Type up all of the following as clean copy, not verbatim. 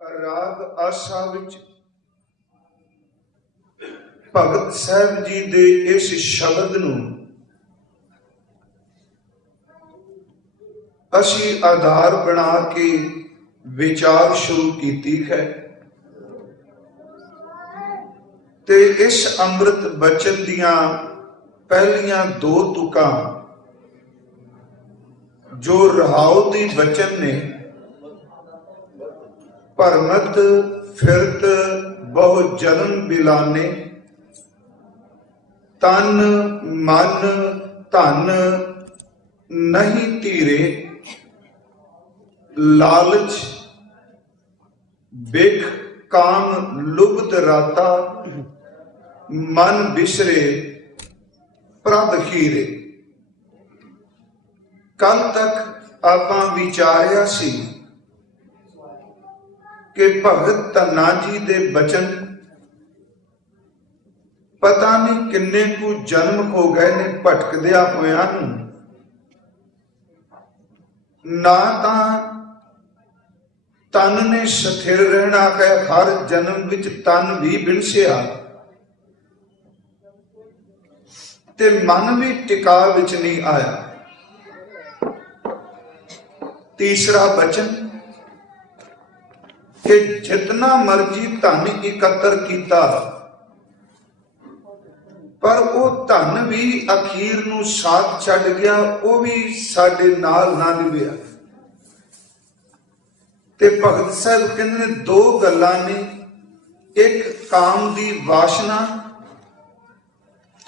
राग आसा विच भगत साहब जी दे इस शब्द नूं असी आधार बना के विचार शुरू कीती है ते इस अमृत बचन दियां पहलियां दो तुकां जो रहाओ दी बचन ने भरमत फिरत बहु जन्म बिलाने तन मन धन नहीं धीरे लालच बिख काम लुब्ध राता मन बिसरे प्रभ खीरे। कल तक आपां विचारिया सी कि भगत धन्ना जी दे बचन पता नहीं किन्ने को जन्म हो गए ने भटकदिया होया ना तां तन ने स्थिर रहना है, हर जन्म विच तन भी बिनसिया ते मन भी टिका विच नहीं आया। तीसरा बचन कि जितना मर्जी धन इकत्र किया पर वो धन भी अखीर नूं साथ छड्ड गया, वो भी साडे नाल ना निभया। ते भगत साहब कहंदे ने दो गल्लां ने, एक काम दी वासना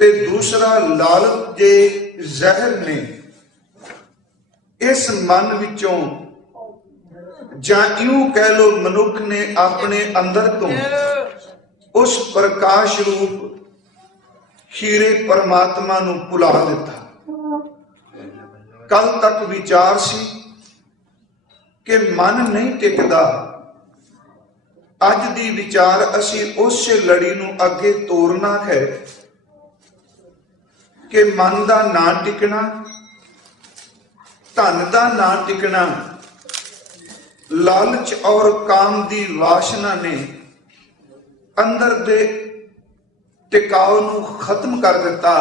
ते दूसरा लालच जे जहर ने इस मन विचों जां यूं कह लो मनुख ने अपने अंदर तो उस प्रकाश रूप हीरे परमात्मा नूं भुला दिता। कल तक विचार सी कि मन नहीं टिकदा, अज दी विचार असी उस लड़ी नूं अगे तोरना है कि मन दा ना टिकना, धन दा ना टिकना, लालच और काम दी वासना ने अंदर दे टिकाव नूं खत्म कर दिता।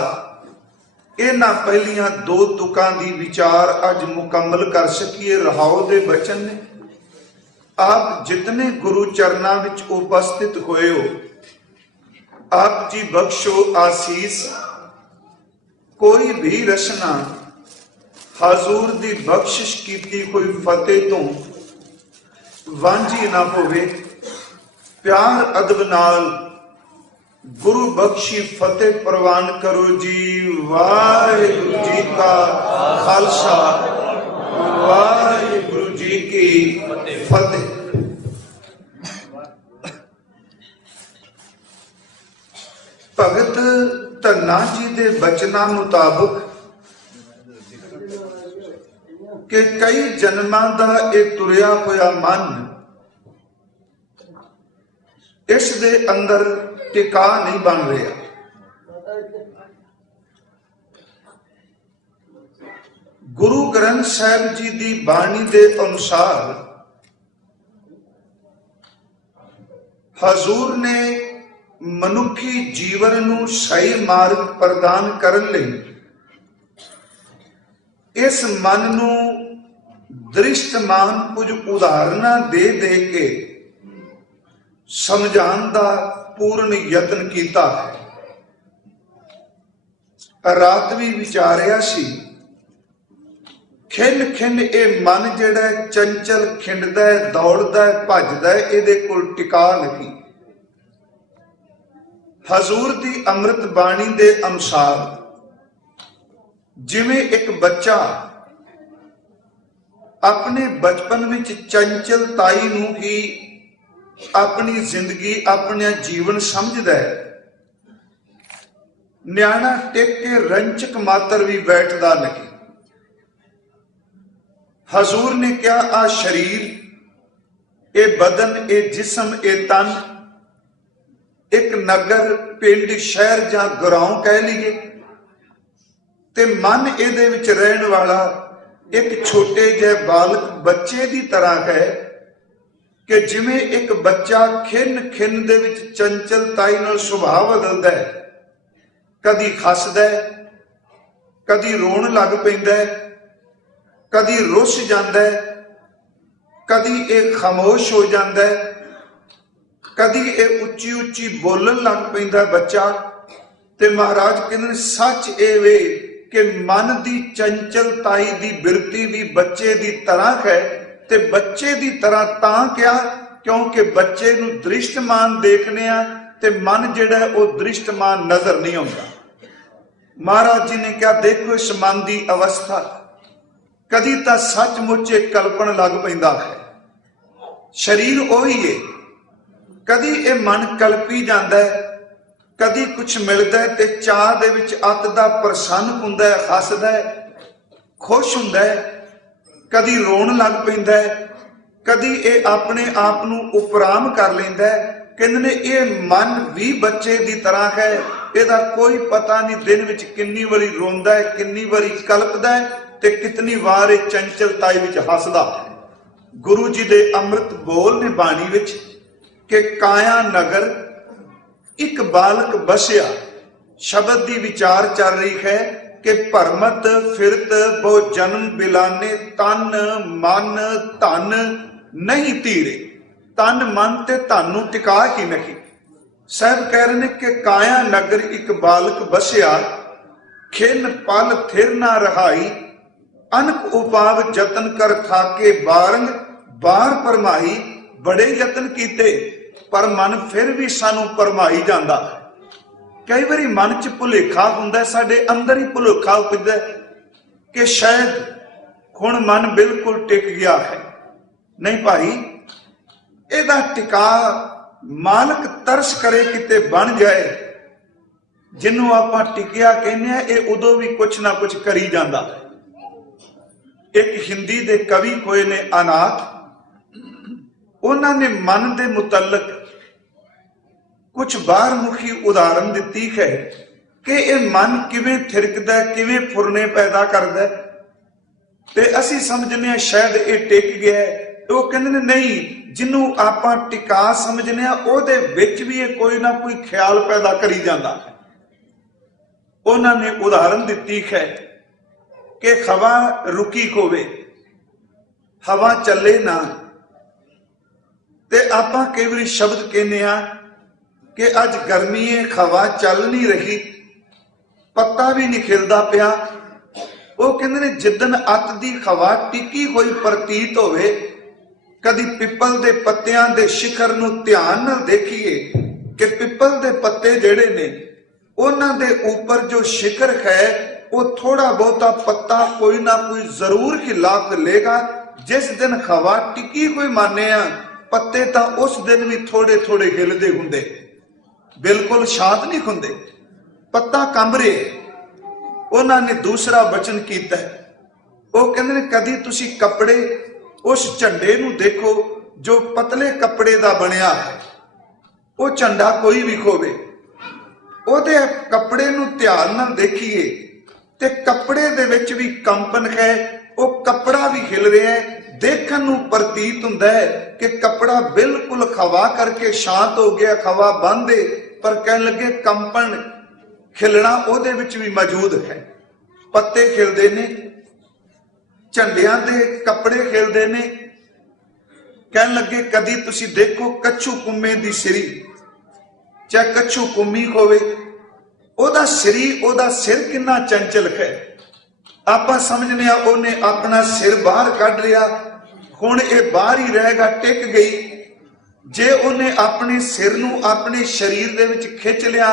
इन्हां पहलियां दो तुकां दी विचार अज मुकम्मल कर सकीए रहाओ दे बचन ने। आप जितने गुरु चरना विच उपस्थित होए हो, आप जी बख्शो आसीस, कोई भी रचना हजूर दी बख्शिश कीती कोई फतेह तो वांझी ना होवे। प्यार अदब नाल गुरु बख्शी फतेह प्रवान करो जी। वाहिगुरु जी का खालसा, वाहिगुरु जी की फतेह। भगत धन्ना जी दे बचना मुताबिक कि कई जन्मां दा ये तुरिया होया मन इस दे अंदर टिका नहीं बन रहा। गुरु ग्रंथ साहिब जी दी बाणी दे अनुसार हजूर ने मनुखी जीवन नूं सही मार्ग प्रदान करन लई इस मन नूं दृष्टमान कुछ उदाहरणा दे दे के समझाण दा पूर्ण यत्न कीता है। रात भी विचारिया सी, खिन खिन ये मन जिहड़ा चंचल खिंडदा है, दौड़दा है, भजदा है, इहदे कोल टिका नहीं। हजूर दी अमृत बाणी दे अनुसार जिवें एक बच्चा अपने बचपन विच चंचलताई नूं ही अपनी जिंदगी अपना जीवन समझदा है, न्याणा टिक के रंचक मात्र भी बैठदा नहीं। हजूर ने क्या आ शरीर, ए बदन, ए जिस्म, ए तन एक नगर, पिंड, शहर जां गांव कह लीए ते मन इहदे विच रहन वाला एक छोटे जे बालक बच्चे की तरह है कि जिवें एक बच्चा खिन खिन दे विच चंचलताई नाल सुभाव बदलदा है, कदी हसदा है, कदी रोण लग पैंदा है, कदी रुस जांदा है, कदी ये खामोश हो जाता है, कदी ये उच्ची उच्ची बोलन लग पैंदा बच्चा। ते महाराज कहते सच ये वे कि मन की चंचलताई की बिरती भी बच्चे की तरह है। ते बच्चे की तरह तां क्या, क्योंकि बच्चे नूं दृष्टमान देखने आ ते मन जिहड़ा है वो दृष्टमान नजर नहीं आउंदा। महाराज जी ने क्या देखो इस मन की अवस्था, कदी तां सचमुच कल्पन लग पैंदा है, शरीर ओही है, कदी ये मन कल्पी जाता है, कदी कुछ मिलता है ते चाह दे विच अत दा प्रसन्न हुंदा है, हसदा है, खुश हुंदा है, कदी रोण लग पैंदा है, कदी ये अपने आप नूं उपराम कर लैंदा है। कहंदे ने ये मन भी बच्चे की तरह है, इहदा कोई पता नहीं दिन विच कितनी वारी रोंदा है, कितनी वारी कल्पदा है ते कितनी वार चंचलताई विच हसदा है। गुरु जी दे अमृत बोल ने बाणी विच कि काया नगर एक बालक बसिया, शब्द दी विचार चल रही है कि भरमत फिरत बहु जन्म बिलाने, तन मन धन नहीं तीरे। तन मन ते धन नूं टिका ही नहीं। साहब कह रहे हैं कि काया नगर एक बालक बसिया, खिन पल थिर ना रहाई, अनक उपाव जतन कर थाके बारंग बार परमाई। बड़े यतन कीते पर मन फिर भी सानू परमाई जांदा है। कई बारी मन च भुलेखा हुंदा, साडे अंदर ही भुलेखा उपजदा कि शायद हुण मन बिल्कुल टिक गया है। नहीं भाई, इहदा टिका मालक तरस करे किते बन जाए। जिन्हों आपां टिकिया कहने आ, ये उदों भी कुछ ना कुछ करी जांदा है। एक हिंदी दे कवि कोई ने अनाथ, उन्होंने मन के मुतलक कुछ बाहरमुखी उदाहरण दी है कि यह मन किवें थिरकदा, किवें फुरने पैदा करदा, ते असी समझने शायद ये टिक गया है। वो कहते ने नहीं, जिन्हों आपां टिका समझने उहदे विच भी कोई ना कोई ख्याल पैदा करी जाता है। उन्होंने उदाहरण दी है कि हवा रुकी होवे, हवा चले ना, ते आपां कई बारी शब्द कहने आ कि अज गर्मी है, हवा चल नहीं रही, पत्ता भी नहीं खिलदा पिया। वो कहते ने जिदन अत दी हवा टिकी हुई प्रतीत होवे, कदी पिपल दे पत्तियां दे शिखर नूं ध्यान नाल देखिए कि पिपल दे पत्ते जिहड़े ने उन्हां दे ऊपर जो शिखर है वो थोड़ा बहुता पत्ता कोई ना कोई जरूर हिला लेगा। जिस दिन हवा टिकी हुई माने आ, पत्ते तां उस दिन भी थोड़े थोड़े हिलदे हुंदे, बिल्कुल शांत नहीं हुंदे, पत्ता कंब रहे। उन्होंने दूसरा वचन किया, वो कहते हैं कदी तुसी कपड़े उस झंडे नूं देखो जो पतले कपड़े का बनया है, वो झंडा कोई भी होवे, उहदे कपड़े नूं ध्यान नाल देखिए ते कपड़े दे विच भी कंपन है, वो कपड़ा भी हिल रहा है। देखण नूं प्रतीत हुंदा है कि कपड़ा बिल्कुल हवा करके शांत हो गया, हवा बंद है, पर कहण लगे कंपन खिलना उहदे विच भी मौजूद है। पत्ते खिलदे ने, झंडियां दे कपड़े खिलदे ने। कहण लगे कदी तुसी देखो कच्छू कुम्मे दी सिरी, चाहे कच्छू कुम्मी होवे, ओदा सिरी, ओदा सिर कितना चंचल है। आपां समझने ओने अपना सिर बाहर कढ लिया, हुण ये बाहर ही रहेगा, टिक गई। जे उन्हें अपने सिर नूं अपने शरीर दे विच खिंच लिया,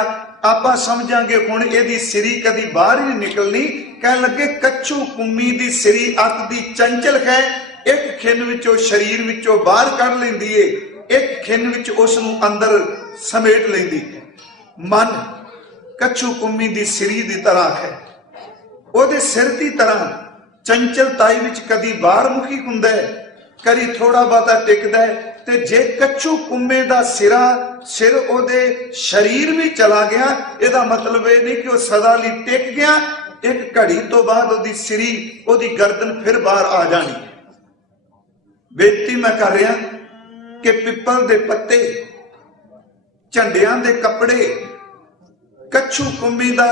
आपां समझांगे हुण इहदी सिरी कदी बाहर ही नहीं निकलनी। कहण लगे कच्छू कुम्मी दी सिरी अत दी चंचल है, एक खिन विचों शरीर विचों बाहर कढ लैंदी है, एक खिन विच उस नूं अंदर समेट लैंदी है। मन कच्छू कुम्मी दी सिरी दी तरह है, ओहदे सिर दी तरह चंचलताई विच कदी बाहर मुखी हुंदा है, कदी थोड़ा बहुता टिकदा है। ते जे कच्छू कुम्मे दा सिर ओहदे शरीर भी चला गया, इहदा मतलब ये नहीं कि वह सदा लई टिक गया। एक घड़ी तो बाद ओहदी सिरी, ओहदी गर्दन फिर बाहर आ जानी। बेनती मैं कर रहा कि पिपल दे पत्ते, झंडियां दे कपड़े, कच्छू कुंभी दा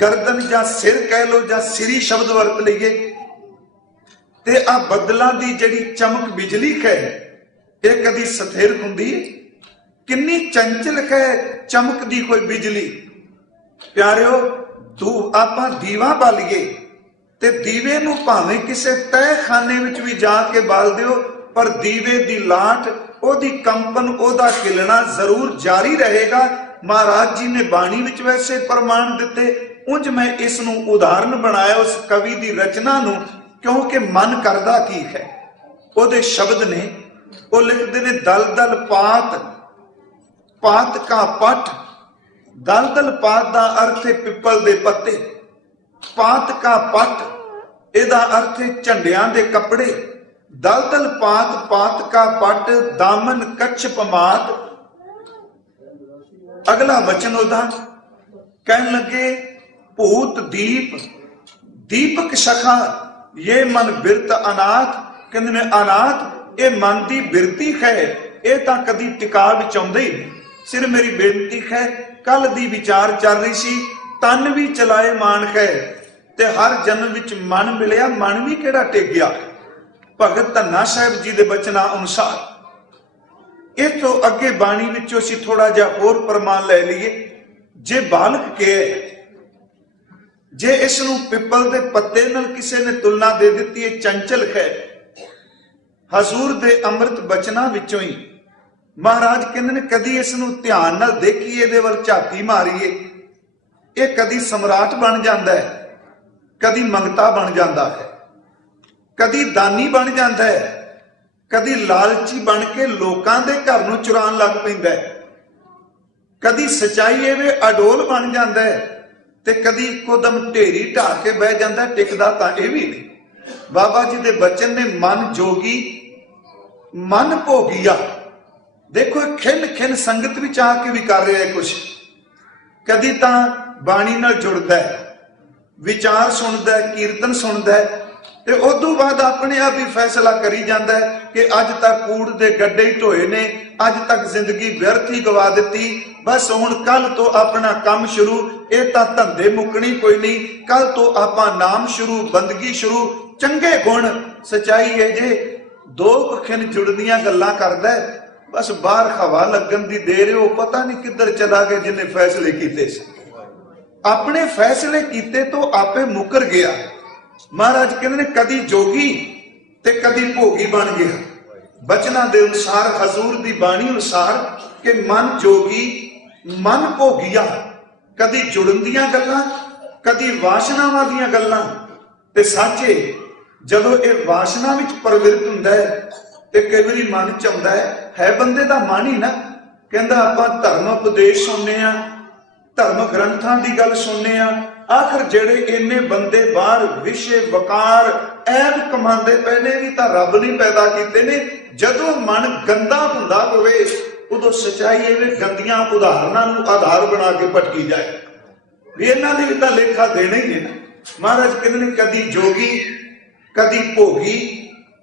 गर्दन जां सिर कह लो जां सिरी शब्द वरत लईए, ते आ बदलां दी जिहड़ी चमक बिजली है ये कदी स्थिर हुंदी, किन्नी चंचल है चमक दी कोई बिजली। प्यारिओ आपां दीवा बालीए ते दीवे नूं भावें किसे तय खाने विच भी जाके बाल दिओ, पर दीवे दी लाट ओदी कंपन ओदा खिलना जरूर जारी रहेगा। महाराज जी ने बाणी विच वैसे प्रमाण दिते, उंज मैं इस नूं उदाहरण बनाया उस कवि दी रचना नूं, क्योंकि मन करदा की है। ओदे शब्द ने वो लिखते ने दल दल पात, पात का पट। दल दल पात का अर्थ है पिपल दे पत्ते, पात का पट एदा अर्थ है झंडियां दे कपड़े। दल दल पात पात का पट, दामन कच्छ पमात। अगला वचन ओदा कहन लगे भूत दीप दीपक सखा, ये मन बिरत अनाथ। कहंदे ने अनाथ ये मन की बिरती है, ये तो कदी टिका विच आउंदा ही नहीं। सिर मेरी बेनती है, कल दी विचार चल रही सी, तन भी चलाए मान है, ते हर जन्म विच मन मिलिया, मन भी केड़ा टिक गया। भगत धन्ना साहिब जी दे बचना अनुसार इस तो अगे बाणी विचों असीं थोड़ा जिहा होर प्रमाण लै लईए। जे बालक के जे इस नूं पिपल दे पत्ते नाल किसे ने तुलना दे दित्ती है, चंचल है। हजूर दे अमृत बचना विचों ही महाराज कहंदे ने कदी इस नूं ध्यान नाल देखीए, इहदे वल झाती मारीए, ये कदी सम्राट बन जाता है, कदी मंगता बन जाता है, कदी दानी बन जाता है, कदी लालची बन के लोकां दे घर नूं चुरान लग पैंदा है, कदी सच्चाई एवे अडोल बन जाता है, ते कदी इकोदम ढेरी ढा के बह जाता है, टिकदा तां इह भी नहीं। बाबा जी दे बचन ने मन जोगी मन भोगिया। देखो खिन खिन संगत विच आके भी कर रहा है कुछ, कदी तां बाणी नाल जुड़दा है, विचार सुनदा है, कीर्तन सुनदा है, ते उदों बाद अपने आप ही फैसला करी जाता है कि अज तक कूड़ दे गड्ढे ही ढोए ने, अज तक जिंदगी व्यर्थ ही गवा दी, बस हुण कल तो अपना काम शुरू, ये तां धंधे मुकनी कोई नहीं, कल तो आपां नाम शुरू, बंदगी शुरू, चंगे गुण सच्चाई है जे दो खिन जुड़दियां गल्लां करदा है, बस बाहर हवा लगन दी देर है, वो पता नहीं किधर चला गया जिन्हें फैसले कीते सी। अपने फैसले कीते तो आपे मुकर गया। महाराज कहते ने कदी जोगी ते कदी भोगी बन गया। बचना दे अनुसार हजूर दी बाणी अनुसार कि मन जोगी मन भोगिया, कदी जुड़न दियां गल्लां, कदी वासनावां दियां गल्लां। ते साचे जदों ये वासना विच प्रवृत्त हुंदा है ते कई वारी मन च आउंदा है बंदे दा मन ही ना, कहंदा आपां धर्म उपदेश सुनने आ, धर्म ग्रंथां दी गल सुनने आ, आखिर जेड़े इन्ने बंदे बाहर विषे वकार ऐब कमांदे पए ने भी तां रब ने पैदा कीते ने। जदों मन गंदा हुंदा होवे उदों सच्चाई इवे गंदियां उदाहरणां नूं आधार बना के भटकी जाए, भी इन्हां दे भी तां लेखा देना ही है ना। महाराज कहंदे ने कदी जोगी कदी भोगी,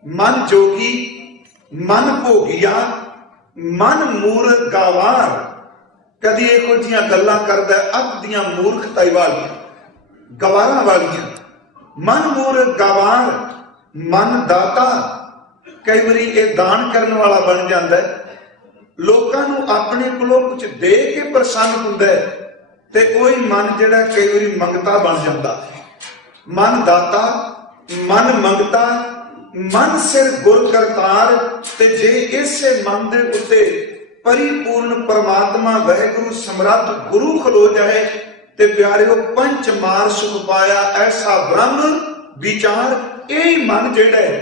मन जोगी मन भोगिया, मन मूर्ख गावार। कदी इहो जिहियां गल्लां करदा अत दियां मूर्खताई वालियां गवारां वालियां। मन मूर्ख गवार, मन दाता। कई बारी ये दान करने वाला बन जाता है, लोकां नूं अपने कोलों कुछ दे के प्रसन्न हुंदा है, ते कोई मन जिहड़ा कई बारी मंगता बन जाता। मन दाता मन मंगता, मन सिर गुर करतार। ते जे इसे मन दे उत्ते परिपूर्ण परमात्मा वाहिगुरु समर्थ गुरु खलो जाए ते प्यारिओ पंच मार सुख पाया ऐसा ब्रह्म विचार। यही मन जिहड़ा है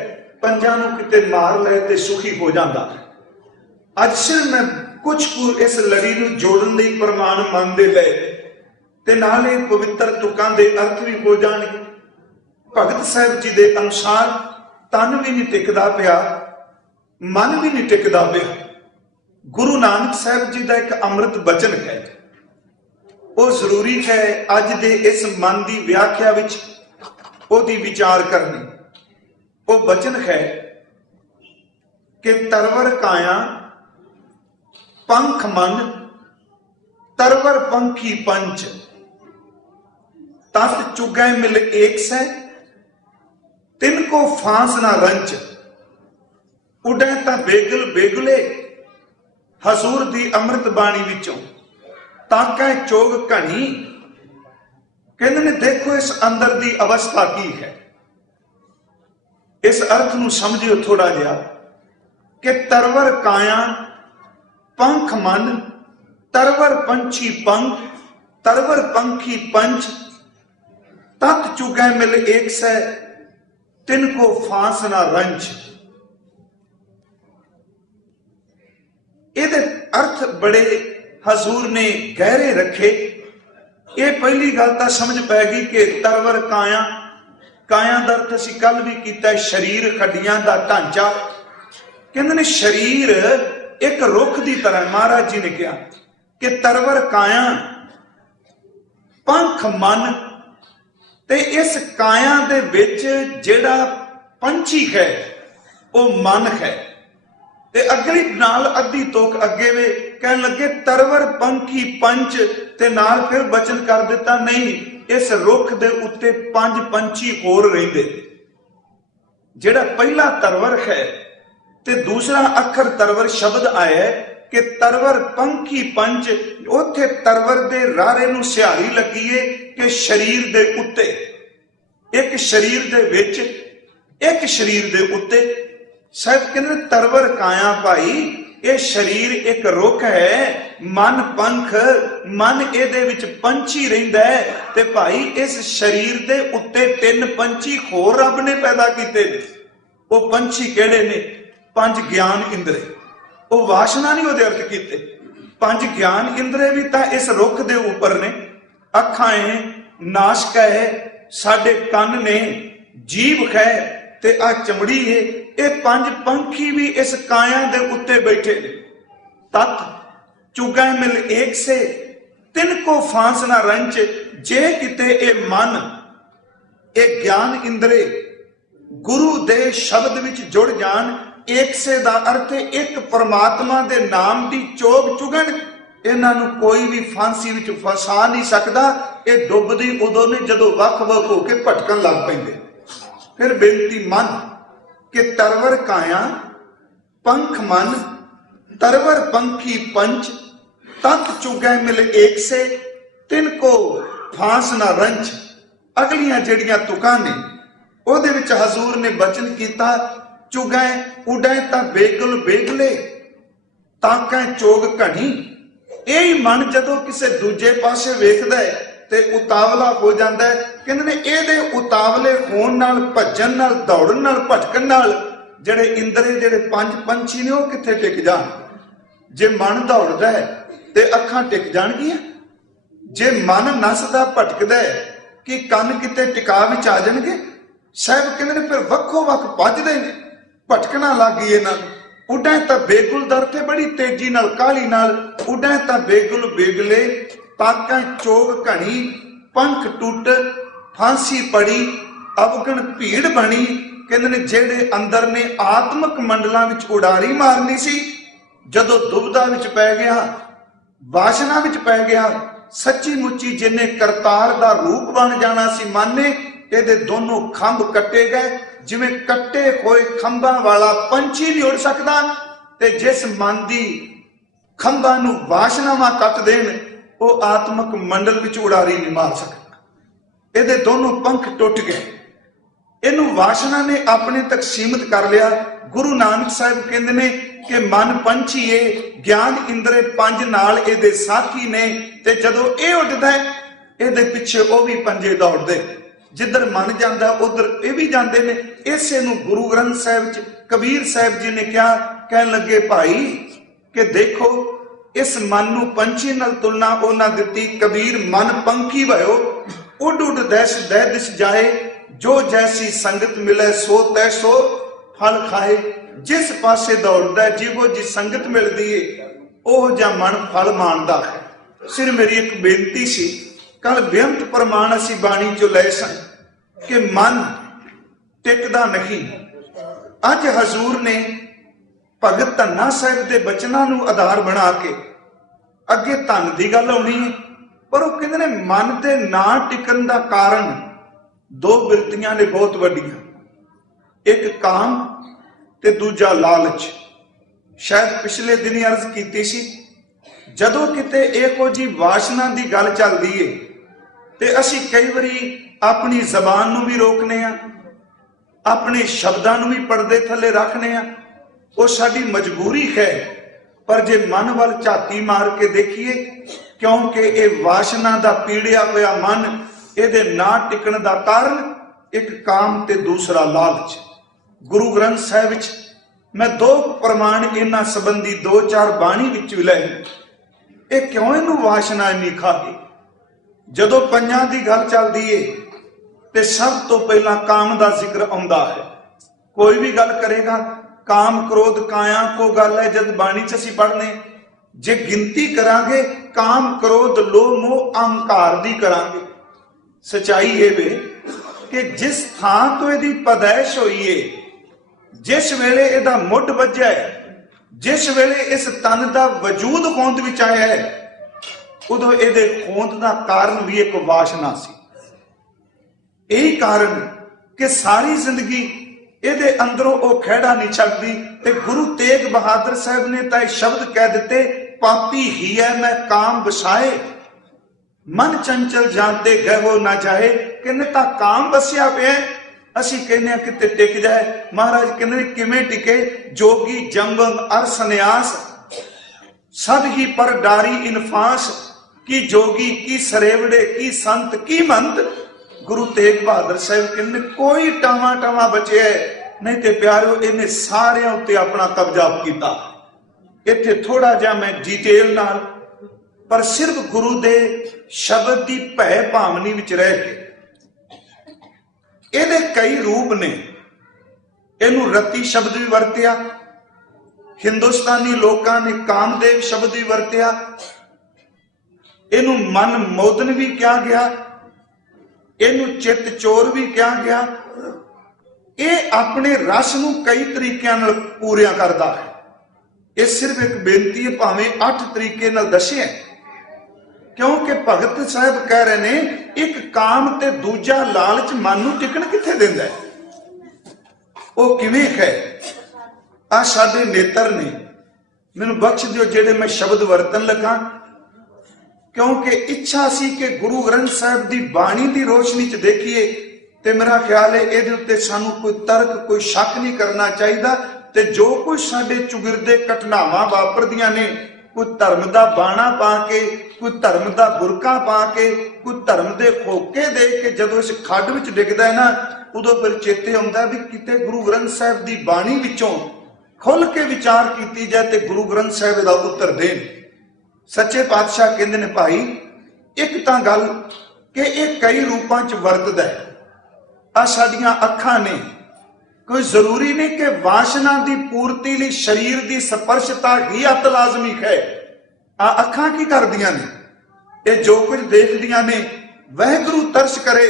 पंजां नूं किते मार ले ते सुखी हो जाता। अज सिर्फ मैं कुछ इस लड़ी नूं जोड़न लई प्रमाण मन दे लए ते नाले पवित्र तुकां दे अर्थ भी हो जाणगे। भगत साहिब जी दे अनुसार तन भी नहीं टिकदा पिया, मन भी नहीं टिकदा पिया। गुरु नानक साहिब जी का एक अमृत बचन है, वो जरूरी है अज दे इस मन की व्याख्या विच ओदी विचार करनी। वो बचन है कि तरवर काया पंख मन तरवर पंखी पंच, तत चुगै मिल एक सै तिनको फांस ना रंच। उडै तां बेगल बेगले हजूर दी अमृत बाणी विचों, ताकै चोग घनी। कहते ने देखो इस अंदर दी अवस्था की है। इस अर्थ नूं समझियो थोड़ा जिहा कि तरवर काया पंख मन, तरवर पंछी पंख, तरवर पंखी पंच, तत चुगै मिल एक सै तिनको फांस ना रंच। ਇਹਦੇ अर्थ बड़े हजूर ने गहरे रखे। ये पहली गल तो समझ पै गई कि तरवर काया, काया का अर्थ असीं कल भी किया शरीर, हड्डियां का ढांचा। कहते ने शरीर एक रुख की तरह, महाराज जी ने कहा कि तरवर काया पंख मन, ते इस काया दे विच जिहड़ा पंछी है वो मन है। ते अगली नाल अद्धी तोक अगे वे कहन लगे तरवर पंखी पंच, ते नाल फिर बचन कर दिता नहीं इस रुख दे उत्ते 5 पंछी होर रहिंदे। जिहड़ा पहला तरवर है ते दूसरा अखर तरवर शब्द आया कि तरवर पंखी पंच, उथे तरवर दे रारे नूं सिहारी लगी है कि शरीर दे उत्ते, एक शरीर दे विच, एक शरीर दे उत्ते। साहब कहते तरवर काया भाई, ये शरीर एक रुख है, मन पंख, मन एदे विच पंछी रहिंदा है। ते भाई इस शरीर दे उत्ते 3 पंछी होर रब ने पैदा कीते ने। वो पंछी किहड़े ने? 5 ज्ञान इंद्रे। वो वासना नहीं उहदे अर्थ कीते। 5 ज्ञान इंद्रे भी तां इस रुख दे उपर ने। अखां है, नासक है, साडे कन ने, जीभ है ते आ चमड़ी है। ये 5 पंखी भी इस काया दे उत्ते बैठे ने। तत चुगै मिल एक से तिनको फांस ना रंच। जे किते ए मन, ए ज्ञान इंद्रे गुरु दे शब्द विच जुड़ जान, एक से दा अर्थ एक परमात्मा दे नाम दी चोग चुगन, इन्हां नूं कोई भी फांसी विच फसा नहीं सकदा। ये डुबदी उदों ने जदों वख-वख हो के भटकन लग पैंदे। फिर बेनती मन कि तरवर काया पंख मन, तरवर पंखी पंच, तत चुगै मिल एक से तिनको फांस ना रंच। अगलियां जड़ियां तुकां ने ओहदे विच हजूर ने बचन कीता चुगै उडै तां बेगल बेगले, ताकै चोग घनी। यही मन जदों किसे दूजे पासे वेखदा है ते उतावला हो जाता है। कहते ने ਇਹਦੇ उतावले होण नाल, भजन नाल, दौड़न नाल, भटकन नाल ਜਿਹੜੇ इंद्रे ਜਿਹੜੇ 5 पंछी ने वो कित्थे टिक जाण। जे मन दौड़दा है ते अखां टिक जाणगीਆਂ। जे मन नसदा भटकदा है कि ਕੰਨ किते टिका विच आ जाणगे। साहब कहते ने फिर वक्खो वक्ख भजदे ने, भटकना लग गई इन्हां नूं। उडै तां बेगुल दर ते बड़ी तेजी नाल, काहली नाल, उडै तां बेगुल बेगले, ताकै चोग घनी, पंख टूट, फांसी पड़ी, अवगण भीड़ बनी। कहते ने जेड़े अंदर ने आत्मक मंडलों विच उडारी मारनी सी, जदों दुबदा विच पै गया, वासना विच पै गया, सच्ची मुच्ची जिन्ने करतार दा रूप बन जाना सी मन ने, ਇਹਦੇ दोनों खंभ कट्टे गए। जिवें कट्टे होए खंभां वाला पंछी नहीं उड़ सकदा, ते जिस मन दी खंभां नूं वासनावां कट देण, वो आत्मक मंडल विच उड़ारी नहीं मार सकता। ਇਹਦੇ दोनों पंख टुट गए। इनू वासना ने अपने तक सीमित कर लिया। गुरु नानक साहिब कहते ने कि मन पंछी है, ज्ञान इंद्रे 5 नाल ਇਹਦੇ साथी ने, ते जदों ਇਹ ਉੱਡਦਾ है ਇਹਦੇ पिछे वो भी पंजे दौड़दे। जिधर मन जाता उधर ये भी जाते हैं। इसे नूं गुरु ग्रंथ साहिब च कबीर साहिब जी ने क्या कहन लगे भाई कि देखो इस मन नूं पंछी नाल तुलना उन्हां दित्ती। कबीर मन पंखी भयो, उड उड दैस दै दिस जाए, जो जैसी संगत मिले सो तैसो फल खाए। जिस पासे दौड़दा जिहो जी संगत मिलती है ओह जा मन फल माणदा है। सिर मेरी एक बेनती सी, कल बेअंत प्रमाण असी बाणी चो लए सन कि मन टिकदा नहीं। अज हजूर ने ਭਗਤ ਧੰਨਾ ਸਾਹਿਬ ਦੇ ਬਚਨਾਂ ਨੂੰ ਆਧਾਰ ਬਣਾ ਕੇ ਅੱਗੇ ਧਨ ਦੀ ਗੱਲ ਆਉਣੀ ਹੈ। ਪਰ ਉਹ ਕਹਿੰਦੇ ਨੇ ਮਨ ਦੇ ਨਾ ਟਿਕਣ ਦਾ ਕਾਰਨ ਦੋ ਬਿਰਤੀਆਂ ਨੇ ਬਹੁਤ ਵੱਡੀਆਂ, ਇੱਕ ਕਾਮ ਤੇ ਦੂਜਾ ਲਾਲਚ। ਸ਼ਾਇਦ ਪਿਛਲੇ ਦਿਨੀ ਅਰਜ਼ ਕੀਤੀ ਸੀ, ਜਦੋਂ ਕਿਤੇ ਇਹੋ ਜੀ ਵਾਸ਼ਨਾ ਦੀ ਗੱਲ ਚੱਲਦੀ ਏ ਤੇ ਅਸੀਂ ਕਈ ਵਾਰੀ ਆਪਣੀ ਜ਼ਬਾਨ ਨੂੰ ਵੀ ਰੋਕਨੇ ਆ, ਆਪਣੇ ਸ਼ਬਦਾਂ ਨੂੰ ਵੀ ਪਰਦੇ ਥੱਲੇ ਰੱਖਨੇ ਆ। ਉਹ ਸਾਡੀ ਮਜਬੂਰੀ ਹੈ। ਪਰ ਜੇ ਮਨ ਵੱਲ ਝਾਤੀ ਮਾਰ ਕੇ ਦੇਖੀਏ, ਕਿਉਂਕਿ ਇਹ ਵਾਸ਼ਨਾ ਦਾ ਪੀੜਿਆ ਹੋਇਆ ਮਨ, ਇਹਦੇ ਨਾ ਟਿਕਣ ਦਾ ਕਾਰਨ ਇੱਕ ਕਾਮ ਤੇ ਦੂਸਰਾ ਲਾਲਚ। ਗੁਰੂ ਗ੍ਰੰਥ ਸਾਹਿਬ ਵਿੱਚ ਮੈਂ ਦੋ ਪ੍ਰਮਾਣ ਇਹਨਾਂ ਸੰਬੰਧੀ 2-4 ਬਾਣੀ ਵਿੱਚ ਵੀ ਲਏ। ਇਹ ਕਿਉਂ ਇਹਨੂੰ ਵਾਸ਼ਨਾ ਇੰਨੀ ਖਾਹੀ? ਜਦੋਂ ਪੰਜਾਂ ਦੀ ਗੱਲ ਚੱਲਦੀ ਏ ਤੇ ਸਭ ਤੋਂ ਪਹਿਲਾਂ ਕਾਮ ਦਾ ਜ਼ਿਕਰ ਆਉਂਦਾ ਹੈ। ਕੋਈ ਵੀ ਗੱਲ ਕਰੇਗਾ, ਕਾਮ ਕ੍ਰੋਧ ਕਾਇਆ ਕੋ ਗੱਲ ਹੈ। ਜਦ ਬਾਣੀ ਚ ਅਸੀਂ ਪੜ੍ਹਨੇ, ਜੇ ਗਿਣਤੀ ਕਰਾਂਗੇ, ਕਾਮ ਕ੍ਰੋਧ ਲੋਭ ਮੋਹ ਅਹੰਕਾਰ ਦੀ ਕਰਾਂਗੇ। ਸਚਾਈ ਇਹ ਵੇ ਕਿ ਜਿਸ ਥਾਂ ਤੋਂ ਇਹਦੀ ਪੈਦਾਇਸ਼ ਹੋਈ ਏ, ਜਿਸ ਵੇਲੇ ਇਹਦਾ ਮੁੱਢ ਵੱਜਿਆ ਹੈ, ਜਿਸ ਵੇਲੇ ਇਸ ਤਨ ਦਾ ਵਜੂਦ ਹੋਂਦ ਵਿੱਚ ਆਇਆ ਹੈ, ਉਦੋਂ ਇਹਦੇ ਹੋਂਦ ਦਾ ਕਾਰਨ ਵੀ ਇੱਕ ਵਾਸ਼ਨਾ ਸੀ। ਇਹੀ ਕਾਰਨ ਕਿ ਸਾਰੀ ਜ਼ਿੰਦਗੀ ਇਹਦੇ ਅੰਦਰੋਂ ਉਹ ਖਹਿੜਾ ਨਹੀਂ ਛੱਡਦੀ। ਤੇ ਗੁਰੂ ਤੇਗ ਬਹਾਦਰ ਸਾਹਿਬ ਨੇ ਤਾਂ ਇਹ ਸ਼ਬਦ ਕਹਿ ਦਿੱਤੇ, ਪਾਪੀ ਹੀ ਹੈ ਮੈਂ ਕਾਮ ਵਸਾਏ, ਮਨ ਚੰਚਲ ਜਾਂਦੇ ਗਹਿਵੋ ਨਾ ਜਾਏ। ਕਹਿੰਦੇ ਤਾਂ ਕਾਮ ਵਸਿਆ ਪਿਆ, ਅਸੀਂ ਕਹਿੰਦੇ ਆ ਕਿਤੇ ਟਿਕ ਜਾਏ। ਮਹਾਰਾਜ ਕਹਿੰਦੇ ਕਿਵੇਂ ਟਿਕੇ? ਜੋਗੀ ਜੰਬੰਗ ਅਰ ਸੰਨਿਆਸ ਸਭ ਹੀ ਪਰ ਡਾਰੀ ਇਨਫਾਸ, ਕੀ ਜੋਗੀ ਕੀ ਸਰੇਵੜੇ ਕੀ ਸੰਤ ਕੀ ਮੰਤ। ਗੁਰੂ ਤੇਗ ਬਹਾਦਰ ਸਾਹਿਬ ਕਹਿੰਦੇ ਕੋਈ ਟਾਵਾ ਟਾਵਾ ਬਚਿਆ ਨਹੀਂ, ਤੇ ਪਿਆਰਿਓ ਇਹਨੇ ਸਾਰਿਆਂ ਉੱਤੇ ਆਪਣਾ ਕਬਜ਼ਾ ਕੀਤਾ। ਇੱਥੇ ਥੋੜਾ ਜਿਹਾ ਮੈਂ ਡਿਟੇਲ ਨਾਲ, ਪਰ ਸਿਰਫ ਗੁਰੂ ਦੇ ਸ਼ਬਦ ਦੀ ਭੈ ਭਾਵਨੀ ਵਿੱਚ ਰਹਿ ਕੇ। ਇਹਦੇ ਕਈ ਰੂਪ ਨੇ। ਇਹਨੂੰ ਰਤੀ ਸ਼ਬਦ ਵੀ ਵਰਤਿਆ, ਹਿੰਦੁਸਤਾਨੀ ਲੋਕਾਂ ਨੇ ਕਾਮਦੇਵ ਸ਼ਬਦ ਵੀ ਵਰਤਿਆ, ਇਹਨੂੰ ਮਨ ਮੋਦਨ ਵੀ ਕਿਹਾ ਗਿਆ, ਇਹਨੂੰ ਚਿੱਤ ਚੋਰ ਵੀ ਕਿਹਾ ਗਿਆ। ਇਹ ਆਪਣੇ ਰਸ ਨੂੰ ਕਈ ਤਰੀਕਿਆਂ ਨਾਲ ਪੂਰਿਆ ਕਰਦਾ ਹੈ। ਇਹ ਸਿਰਫ ਇੱਕ ਬੇਨਤੀ ਹੈ, ਭਾਵੇਂ 8 ਤਰੀਕੇ ਨਾਲ ਦੱਸਿਆ, ਕਿਉਂਕਿ ਭਗਤ ਸਾਹਿਬ ਕਹਿ ਰਹੇ ਨੇ ਇੱਕ ਕਾਮ ਤੇ ਦੂਜਾ ਲਾਲਚ ਮਨ ਨੂੰ ਟਿਕਣ ਕਿੱਥੇ ਦਿੰਦਾ ਹੈ? ਉਹ ਕਿਵੇਂ ਹੈ? ਆ ਸਾਡੇ ਨੇਤਰ ਨੇ, ਮੈਨੂੰ ਬਖਸ਼ ਦਿਓ ਜਿਹੜੇ ਮੈਂ ਸ਼ਬਦ ਵਰਤਨ ਲੱਗਾ, ਕਿਉਂਕਿ ਇੱਛਾ ਸੀ ਕਿ ਗੁਰੂ ਗ੍ਰੰਥ ਸਾਹਿਬ ਦੀ ਬਾਣੀ ਦੀ ਰੋਸ਼ਨੀ ਚ ਦੇਖੀਏ। ਤੇ ਮੇਰਾ ਖਿਆਲ ਹੈ ਇਹਦੇ ਉੱਤੇ ਸਾਨੂੰ ਕੋਈ ਤਰਕ, ਕੋਈ ਸ਼ੱਕ ਨਹੀਂ ਕਰਨਾ ਚਾਹੀਦਾ। ਤੇ ਜੋ ਕੁਝ ਸਾਡੇ ਚੁਗਿਰਦੇ ਘਟਨਾਵਾਂ ਵਾਪਰਦੀਆਂ ਨੇ, ਕੋਈ ਧਰਮ ਦਾ ਬਾਣਾ ਪਾ ਕੇ, ਕੋਈ ਧਰਮ ਦਾ ਬੁਰਕਾ ਪਾ ਕੇ, ਕੋਈ ਧਰਮ ਦੇ ਖੋਕੇ ਦੇ ਕੇ ਜਦੋਂ ਇਸ ਖੱਡ ਵਿੱਚ ਡਿੱਗਦਾ ਹੈ ਨਾ, ਉਦੋਂ ਫਿਰ ਚੇਤੇ ਆਉਂਦਾ ਵੀ ਕਿਤੇ ਗੁਰੂ ਗ੍ਰੰਥ ਸਾਹਿਬ ਦੀ ਬਾਣੀ ਵਿੱਚੋਂ ਖੁੱਲ ਕੇ ਵਿਚਾਰ ਕੀਤੀ ਜਾਏ ਤੇ ਗੁਰੂ ਗ੍ਰੰਥ ਸਾਹਿਬ ਦਾ ਉੱਤਰ ਦੇਣ। ਸੱਚੇ ਪਾਤਸ਼ਾਹ ਕਹਿੰਦੇ ਨੇ ਭਾਈ, ਇੱਕ ਤਾਂ ਗੱਲ ਕਿ ਇਹ ਕਈ ਰੂਪਾਂ ਚ ਵਰਤਦਾ ਹੈ। ਆ ਸਾਡੀਆਂ ਅੱਖਾਂ ਨੇ, ਕੋਈ ਜ਼ਰੂਰੀ ਨਹੀਂ ਕਿ ਵਾਸ਼ਨਾ ਦੀ ਪੂਰਤੀ ਲਈ ਸਰੀਰ ਦੀ ਸਪਰਸ਼ਤਾ ਹੀ ਅਤ ਲਾਜ਼ਮੀ ਹੈ। ਆ ਅੱਖਾਂ ਕੀ ਕਰਦੀਆਂ ਨੇ? ਇਹ ਜੋ ਕੁਝ ਦੇਖਦੀਆਂ ਨੇ, ਵਾਹਿਗੁਰੂ ਤਰਸ ਕਰੇ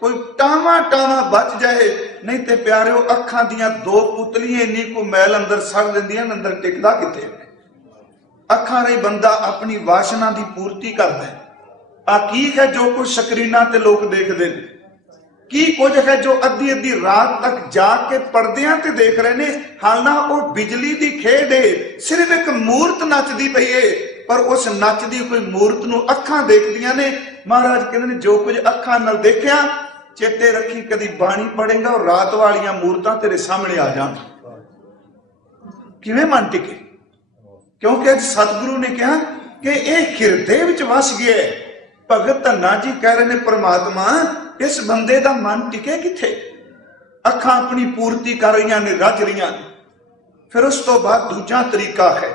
ਕੋਈ ਟਾਵਾ ਟਾਵਾ ਬਚ ਜਾਏ। ਨਹੀਂ ਤੇ ਪਿਆਰਿਓ, ਅੱਖਾਂ ਦੀਆਂ ਦੋ ਪੁਤਲੀਆਂ ਇੰਨੀ ਕੋ ਮੈਲ ਅੰਦਰ ਸੜ ਦਿੰਦੀਆਂ, ਅੰਦਰ ਟਿਕਦਾ ਕਿੱਥੇ? ਅੱਖਾਂ ਰਾਹੀਂ ਬੰਦਾ ਆਪਣੀ ਵਾਸ਼ਨਾ ਦੀ ਪੂਰਤੀ ਕਰਦਾ ਹੈ। ਆ ਕੀ ਹੈ ਜੋ ਕੁਝ ਸਕਰੀਨਾਂ ਤੇ ਲੋਕ ਦੇਖਦੇ ਨੇ? ਕੀ ਕੁਝ ਹੈ ਜੋ ਅੱਧੀ ਅੱਧੀ ਰਾਤ ਤੱਕ ਜਾਗ ਕੇ ਪਰਦਿਆਂ ਤੇ ਦੇਖ ਰਹੇ ਨੇ? ਹਾਲਾਂ ਉਹ ਬਿਜਲੀ ਦੀ ਖੇਡ ਏ, ਸਿਰਫ ਇੱਕ ਮੂਰਤ ਨੱਚਦੀ ਪਈ ਏ, ਪਰ ਉਸ ਨੱਚਦੀ ਕੋਈ ਮੂਰਤ ਨੂੰ ਅੱਖਾਂ ਦੇਖਦੀਆਂ ਨੇ। ਮਹਾਰਾਜ ਕਹਿੰਦੇ ਨੇ ਜੋ ਕੁਝ ਅੱਖਾਂ ਨਾਲ ਦੇਖਿਆ, ਚੇਤੇ ਰੱਖੀ ਕਦੀ ਬਾਣੀ ਪੜੇਗਾ ਔਰ ਰਾਤ ਵਾਲੀਆਂ ਮੂਰਤਾਂ ਤੇਰੇ ਸਾਹਮਣੇ ਆ ਜਾਣ। ਕਿਵੇਂ ਮਨ ਟਿਕੇ? ਕਿਉਂਕਿ ਅੱਜ ਸਤਿਗੁਰੂ ਨੇ ਕਿਹਾ ਕਿ ਇਹ ਹਿਰਦੇ ਵਿੱਚ ਵਸ ਗਿਆ। ਭਗਤ ਧੰਨਾ ਜੀ ਕਹਿ ਰਹੇ ਨੇ, ਪ੍ਰਮਾਤਮਾ ਇਸ ਬੰਦੇ ਦਾ ਮਨ ਟਿਕੇ ਕਿੱਥੇ? ਅੱਖਾਂ ਆਪਣੀ ਪੂਰਤੀ ਕਰ ਰਹੀਆਂ ਨੇ, ਰੱਜ ਰਹੀਆਂ ਨੇ। ਫਿਰ ਉਸ ਤੋਂ ਬਾਅਦ ਦੂਜਾ ਤਰੀਕਾ ਹੈ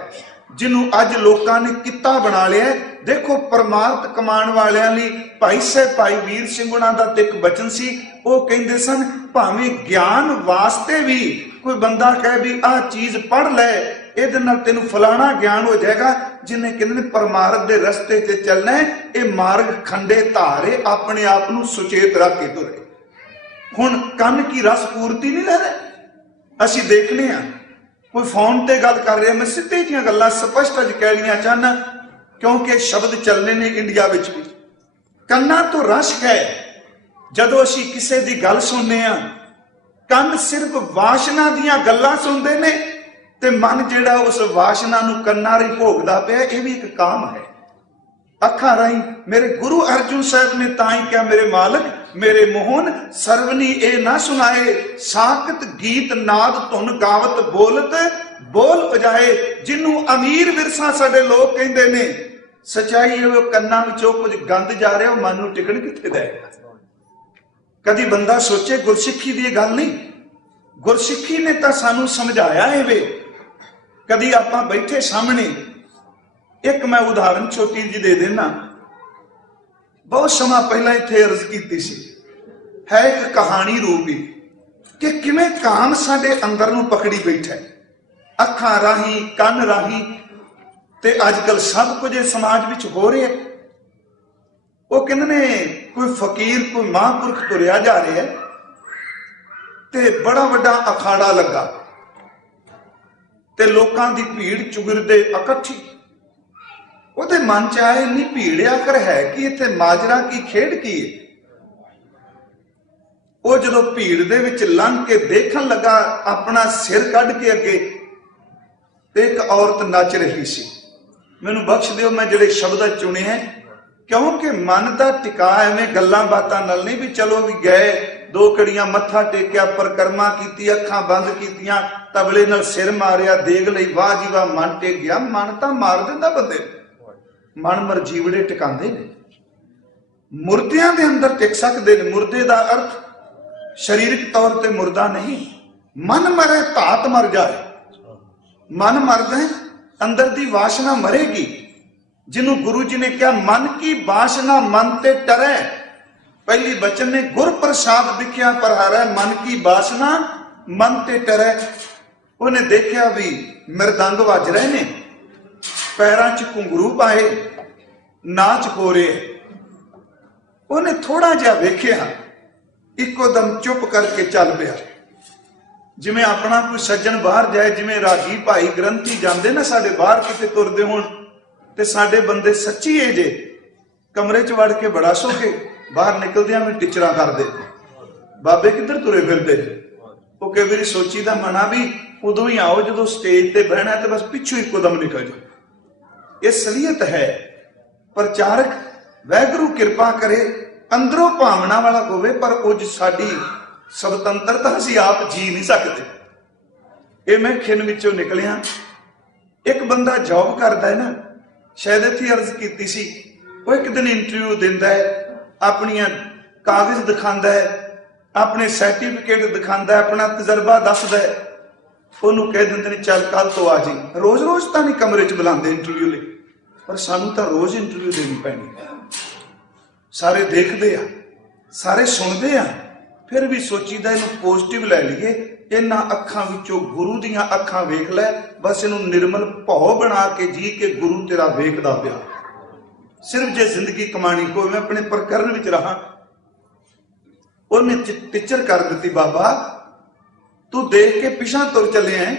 ਜਿਹਨੂੰ ਅੱਜ ਲੋਕਾਂ ਨੇ ਕਿੱਤਾ ਬਣਾ ਲਿਆ। ਦੇਖੋ, ਪਰਮਾਰਥ ਕਮਾਉਣ ਵਾਲਿਆਂ ਲਈ ਭਾਈ ਸਾਹਿਬ ਭਾਈ ਵੀਰ ਸਿੰਘ ਉਹਨਾਂ ਦਾ ਤੇ ਇੱਕ ਬਚਨ ਸੀ। ਉਹ ਕਹਿੰਦੇ ਸਨ, ਭਾਵੇਂ ਗਿਆਨ ਵਾਸਤੇ ਵੀ ਕੋਈ ਬੰਦਾ ਕਹੇ ਵੀ ਆਹ ਚੀਜ਼ ਪੜ੍ਹ ਲੈ, ਇਹਦੇ ਨਾਲ ਤੈਨੂੰ ਫਲਾਣਾ ਗਿਆਨ ਹੋ ਜਾਏਗਾ। ਜਿਹਨੇ ਕਹਿੰਦੇ ਨੇ ਪਰਮਾਰਥ ਦੇ ਰਸਤੇ ਤੇ ਚੱਲਣਾ ਹੈ, ਇਹ ਮਾਰਗ ਖੰਡੇ ਧਾਰੇ, ਆਪਣੇ ਆਪ ਨੂੰ ਸੁਚੇਤ ਰੱਖ ਕੇ ਤੁਰੇ। ਹੁਣ ਕੰਨ ਕੀ ਰਸ ਪੂਰਤੀ ਨਹੀਂ ਲੈ ਰਹੇ। ਅਸੀਂ ਦੇਖਨੇ ਆ कोई फोन ते गल कर रहा, मैं सीधे जिहियां गल्लां स्पष्ट अज कहणियां चाहना, क्योंकि शब्द चलने ने इंडिया विच भी। कन्ना तो रश है जदों असीं किसे दी गल सुनने आ, ਕੰਨ सिर्फ वाशना दियां गल्लां सुनते ने ते मन जिहड़ा उस वाशना नूं कन्नां राहीं भोगदा पिया, यह भी एक काम है। अखां राहीं मेरे गुरु अर्जुन साहब ने तां ही कहा, मेरे मालक मेरे मोहन सरवनी ए ना सुनाए, साकत गीत नाद धुन गावत बोलत बोल बजाए। जिन्हों अमीर विरसा साडे लोग कहंदे ने, सच्चाई वो कन्नां विचों कुछ गंद जा रहा, मन नूं टिकण कित्थे देगा। कदी बंदा सोचे गुरसिੱਖੀ दी गल नहीं, गुरसिੱਖੀ ने तो सानू समझाया है वे। कदी आपां बैठे सामने, एक मैं उदाहरण छोटी जी दे देना। बहुत समा पहला इत्थे अर्ज कीती सी, है एक कहानी रूप ही कि किवें काम साडे अंदर नूं पकड़ी बैठा है, अखां राही कन राही, ते अजकल सब कुछ समाज विच हो रहा है। वो कहते ने कोई फकीर कोई महापुरख तुरिया जा रहा है, ते बड़ा वड्डा अखाड़ा लगा, ते लोकां दी भीड़ चुगिरदे इकट्ठी। ਉਹਦੇ मन च आए, इन्नी भीड़ आखिर है कि इत्थे माजरा की खेड की है। वो जदों भीड़ दे विच लंघ के देखण लगा, अपना सिर कढ के अगे, ते एक औरत नच रही सी। मैनूं बख्श दिओ मैं जिहड़े शब्द चुने हैं, क्योंकि मन का टिका एवें गल्लां बातां नाल नहीं भी चलो भी गए, दो कड़ियां मत्था टेकिया, परिक्रमा की, अखां बंद कीतियां, तबले नाल सिर मारिया, देग लई, वाह जी वाह, मन टेक गया। मन तां मार दिंदा बंदे, मन मरजीवड़े टिकांदे ने, मुर्दियां दे अंदर टिक सकदे ने। मुर्दे दा अर्थ शरीरक तौर ते मुर्दा नहीं, मन मरे धात मर जाए। मन मरदा अंदर दी वासना मरेगी। जिन्हों गुरु जी ने कहा, मन की वासना मन ते टरै। पहली बचन ने गुर प्रसाद विख्या प्रहारै, मन की वासना मन ते टरै। उन्हें देखा भी मृदंग वज रहे ने, पैरां च घुंघरू पाए, नाच हो रहे। उन्हें थोड़ा जिहा वेख्या, इको दम चुप करके चल पिया। जिवें अपना कोई सज्जन बाहर जाए, जिवें रागी भाई ग्रंथी जाते ना साडे बाहर किते तुरदे होण, ते साडे बंदे सच्ची है जे कमरे च वड़ के बड़ा सोके, बाहर निकलदियां भी टिचरा करदे, बाबे किधर तुरे फिरदे। वो कई बार सोची दा मना भी उदों ही आओ जदों स्टेज ते बहना ते बस पिछू इको दम निकल जाओ। ये सलीयत है। प्रचारक वैगुरु कृपा करे अंदरों भावना वाला होवे, पर उज साडी स्वतंत्रता असीं आप जी नहीं सकते। ये मैं खिन विचों निकलिया। एक बंदा जॉब करदा है ना, शायद इत्थे अर्ज कीती सी, वो एक दिन इंटरव्यू दिंदा है, अपनियां कागज दिखांदा है, अपने सर्टिफिकेट दिखांदा है, अपना तजर्बा दसदा है। उन्होंने कह दिंदे ने चल कल तो आ जी। रोज रोज तो नहीं कमरे च बुलाते इंटरव्यू लिए, पर सानू तो रोज इंटरव्यू देनी पैनी। सारे देखते आ, सारे सुनते आ, फिर भी सोचीदा इनू पॉजिटिव लै लीए। इन्हां अखां विचों गुरु दीयां अखां वेख लै, बस इनू निर्मल भौ बना के जी के गुरु तेरा वेखदा पिया। सिर्फ जे जिंदगी कमानी को, मैं अपने प्रकरण विच रहा, उन्हें टिचर कर दी, बाबा तू देख के पिछा तुर चले हैं,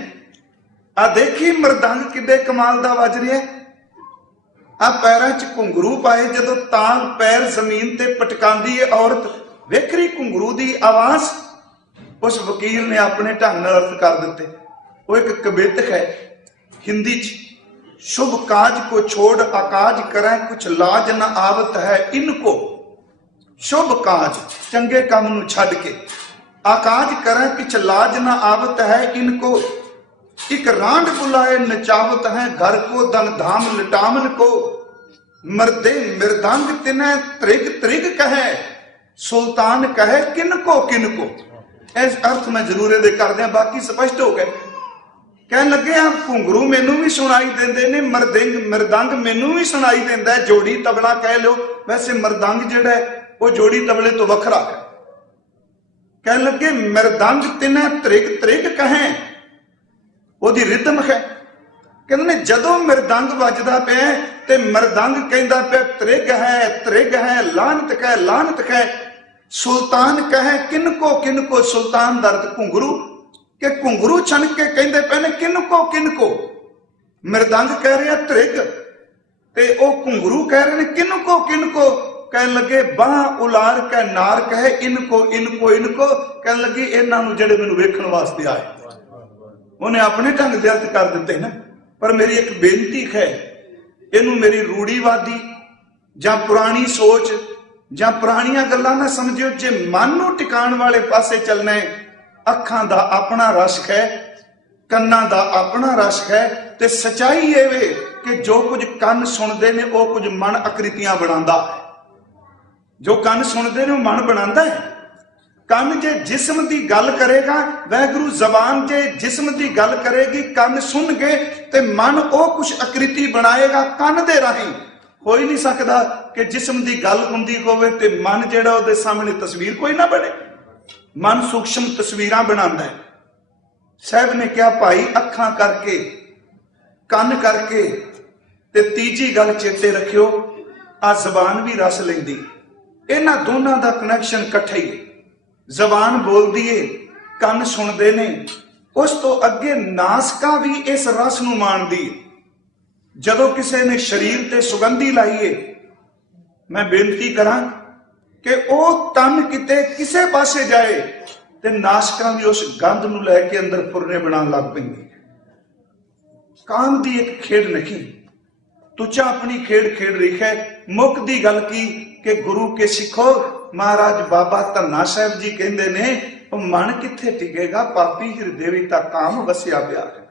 आ देखी मृदंग किड्डे कमाल दा वज रिहा, आ पैरां च घुंघरू पाए, जदों तांग पैर जमीन ते पटकांदी है औरत, वेख रही घुंघरू दी आवाज। उस वकील ने अपने ढंग नाल अर्थ कर दिते। वो एक कवित है हिंदी च, शुभ काज को छोड़ अकाज करें, कुछ लाज न आवत है इनको। शुभ काज चंगे काम नूं छड्ड के आकाज करें, कुछ लाज न आवत है इनको। एक रांड बुलाए नचावत है घर को, धन धाम लटावन को। मर्दे मृदंग तिन्हें त्रिग त्रिग कहे, सुल्तान कहे किनको किनको। इस अर्थ में जरूर दे करदे, बाकी स्पष्ट हो गए। कह लगे आ घुंघरू मैनू भी सुनाई देंदे ने, मृदंग मैनू भी सुनाई देंदा है, जोड़ी तबला कह लो। वैसे मृदंग जिहड़ा है वो जोड़ी तबले तो वखरा है। कह लगे मृदंग तिन्हें त्रिग त्रिग कहे, ओदी रिदम है। कहंदे ने जदों मृदंग वजदा पिया ते मृदंग कहंदा पिया त्रिग है, लानत कह लानत कह। सुल्तान कहे किनको किनको, सुल्तान दर्द घुंघरू। कि घुंघरू छन के कहते पे ने किनको किनको, मृदंग कह रहे त्रिग ते ओ घुंघरू कह रहे ने किनको किनको, कह लगे बाह उलार के नार कहे इनको इनको इनको, कह लगी इन्हां नूं जिहड़े मैनूं वेखण वास्ते आए। उन्हें अपने ढंग दे अर्थ कर दिते ना, पर मेरी एक बेनती है, इनू मेरी रूढ़ीवादी जां पुरानी सोच जां पुरानियां गल्लां ना समझियो। जे मन नूं टिकाण वाले पासे चलना है, अखां दा अपना रस है, कन्नां दा अपना रस है, ते सच्चाई ये वे कि जो कुछ कन सुनते ने वो कुछ मन आकृतियां बनांदा है। जो कन सुनते ने वो मन बनांदा है। कन जे जिस्म की गल करेगा, वाहिगुरू जबान जे जिस्म की गल करेगी, कन सुन गए ते मन वो कुछ आकृति बनाएगा। कन दे राही हो ही नहीं सकता कि जिस्म की गल हुंदी होवे ते मन जिहड़ा उहदे सामने तस्वीर कोई ना बने। मन सूक्ष्म तस्वीरां बनांदा है। साहब ने कहा भाई अखां करके कन करके ते तीजी गल चेते रखियो, आ जबान भी रस लैंदी। इन्हां दोनों का कनैक्शन इकट्ठा ही। जबान बोलदी है, कन सुनते ने, उस तो अगे नासका भी इस रस नूं माणदी है। जदों किसी ने शरीर ते सुगंधी लाईए, मैं बेनती करा कि वो तन किते किसे पासे जाए ते नासका भी उस गंध नूं लैके अंदर फुरने बनाउण लग पैंदी। काम दी एक खेड नहीं, तुचा अपनी खेड खेड रही है। मुक दी गल की कि गुरु के सिखो, महाराज बाबा धन्ना साहब जी कहते ने, मन किथे टिकेगा, पापी हिरदे विच तां काम वसिया पिया है।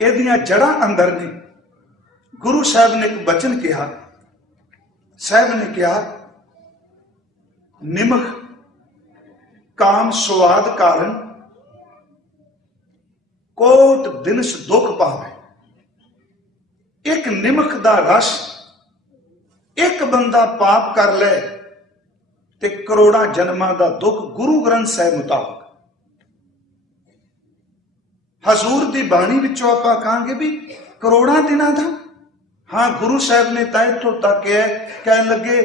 इहदियां जड़ां अंदर ने। गुरु साहब ने एक बचन कहा, साहब ने कहा निमख काम स्वाद कारण कोट दिनस दुख पावे। एक निमख दा रस एक बंदा पाप कर ले ते करोड़ा जन्मां दा दुख गुरु ग्रंथ साहिब मुताबिक। हजूर दी बाणी विचों आपां कहांगे भी करोड़ा दिनां दा। हाँ, गुरु साहब ने तां इत्थों तक कह लगे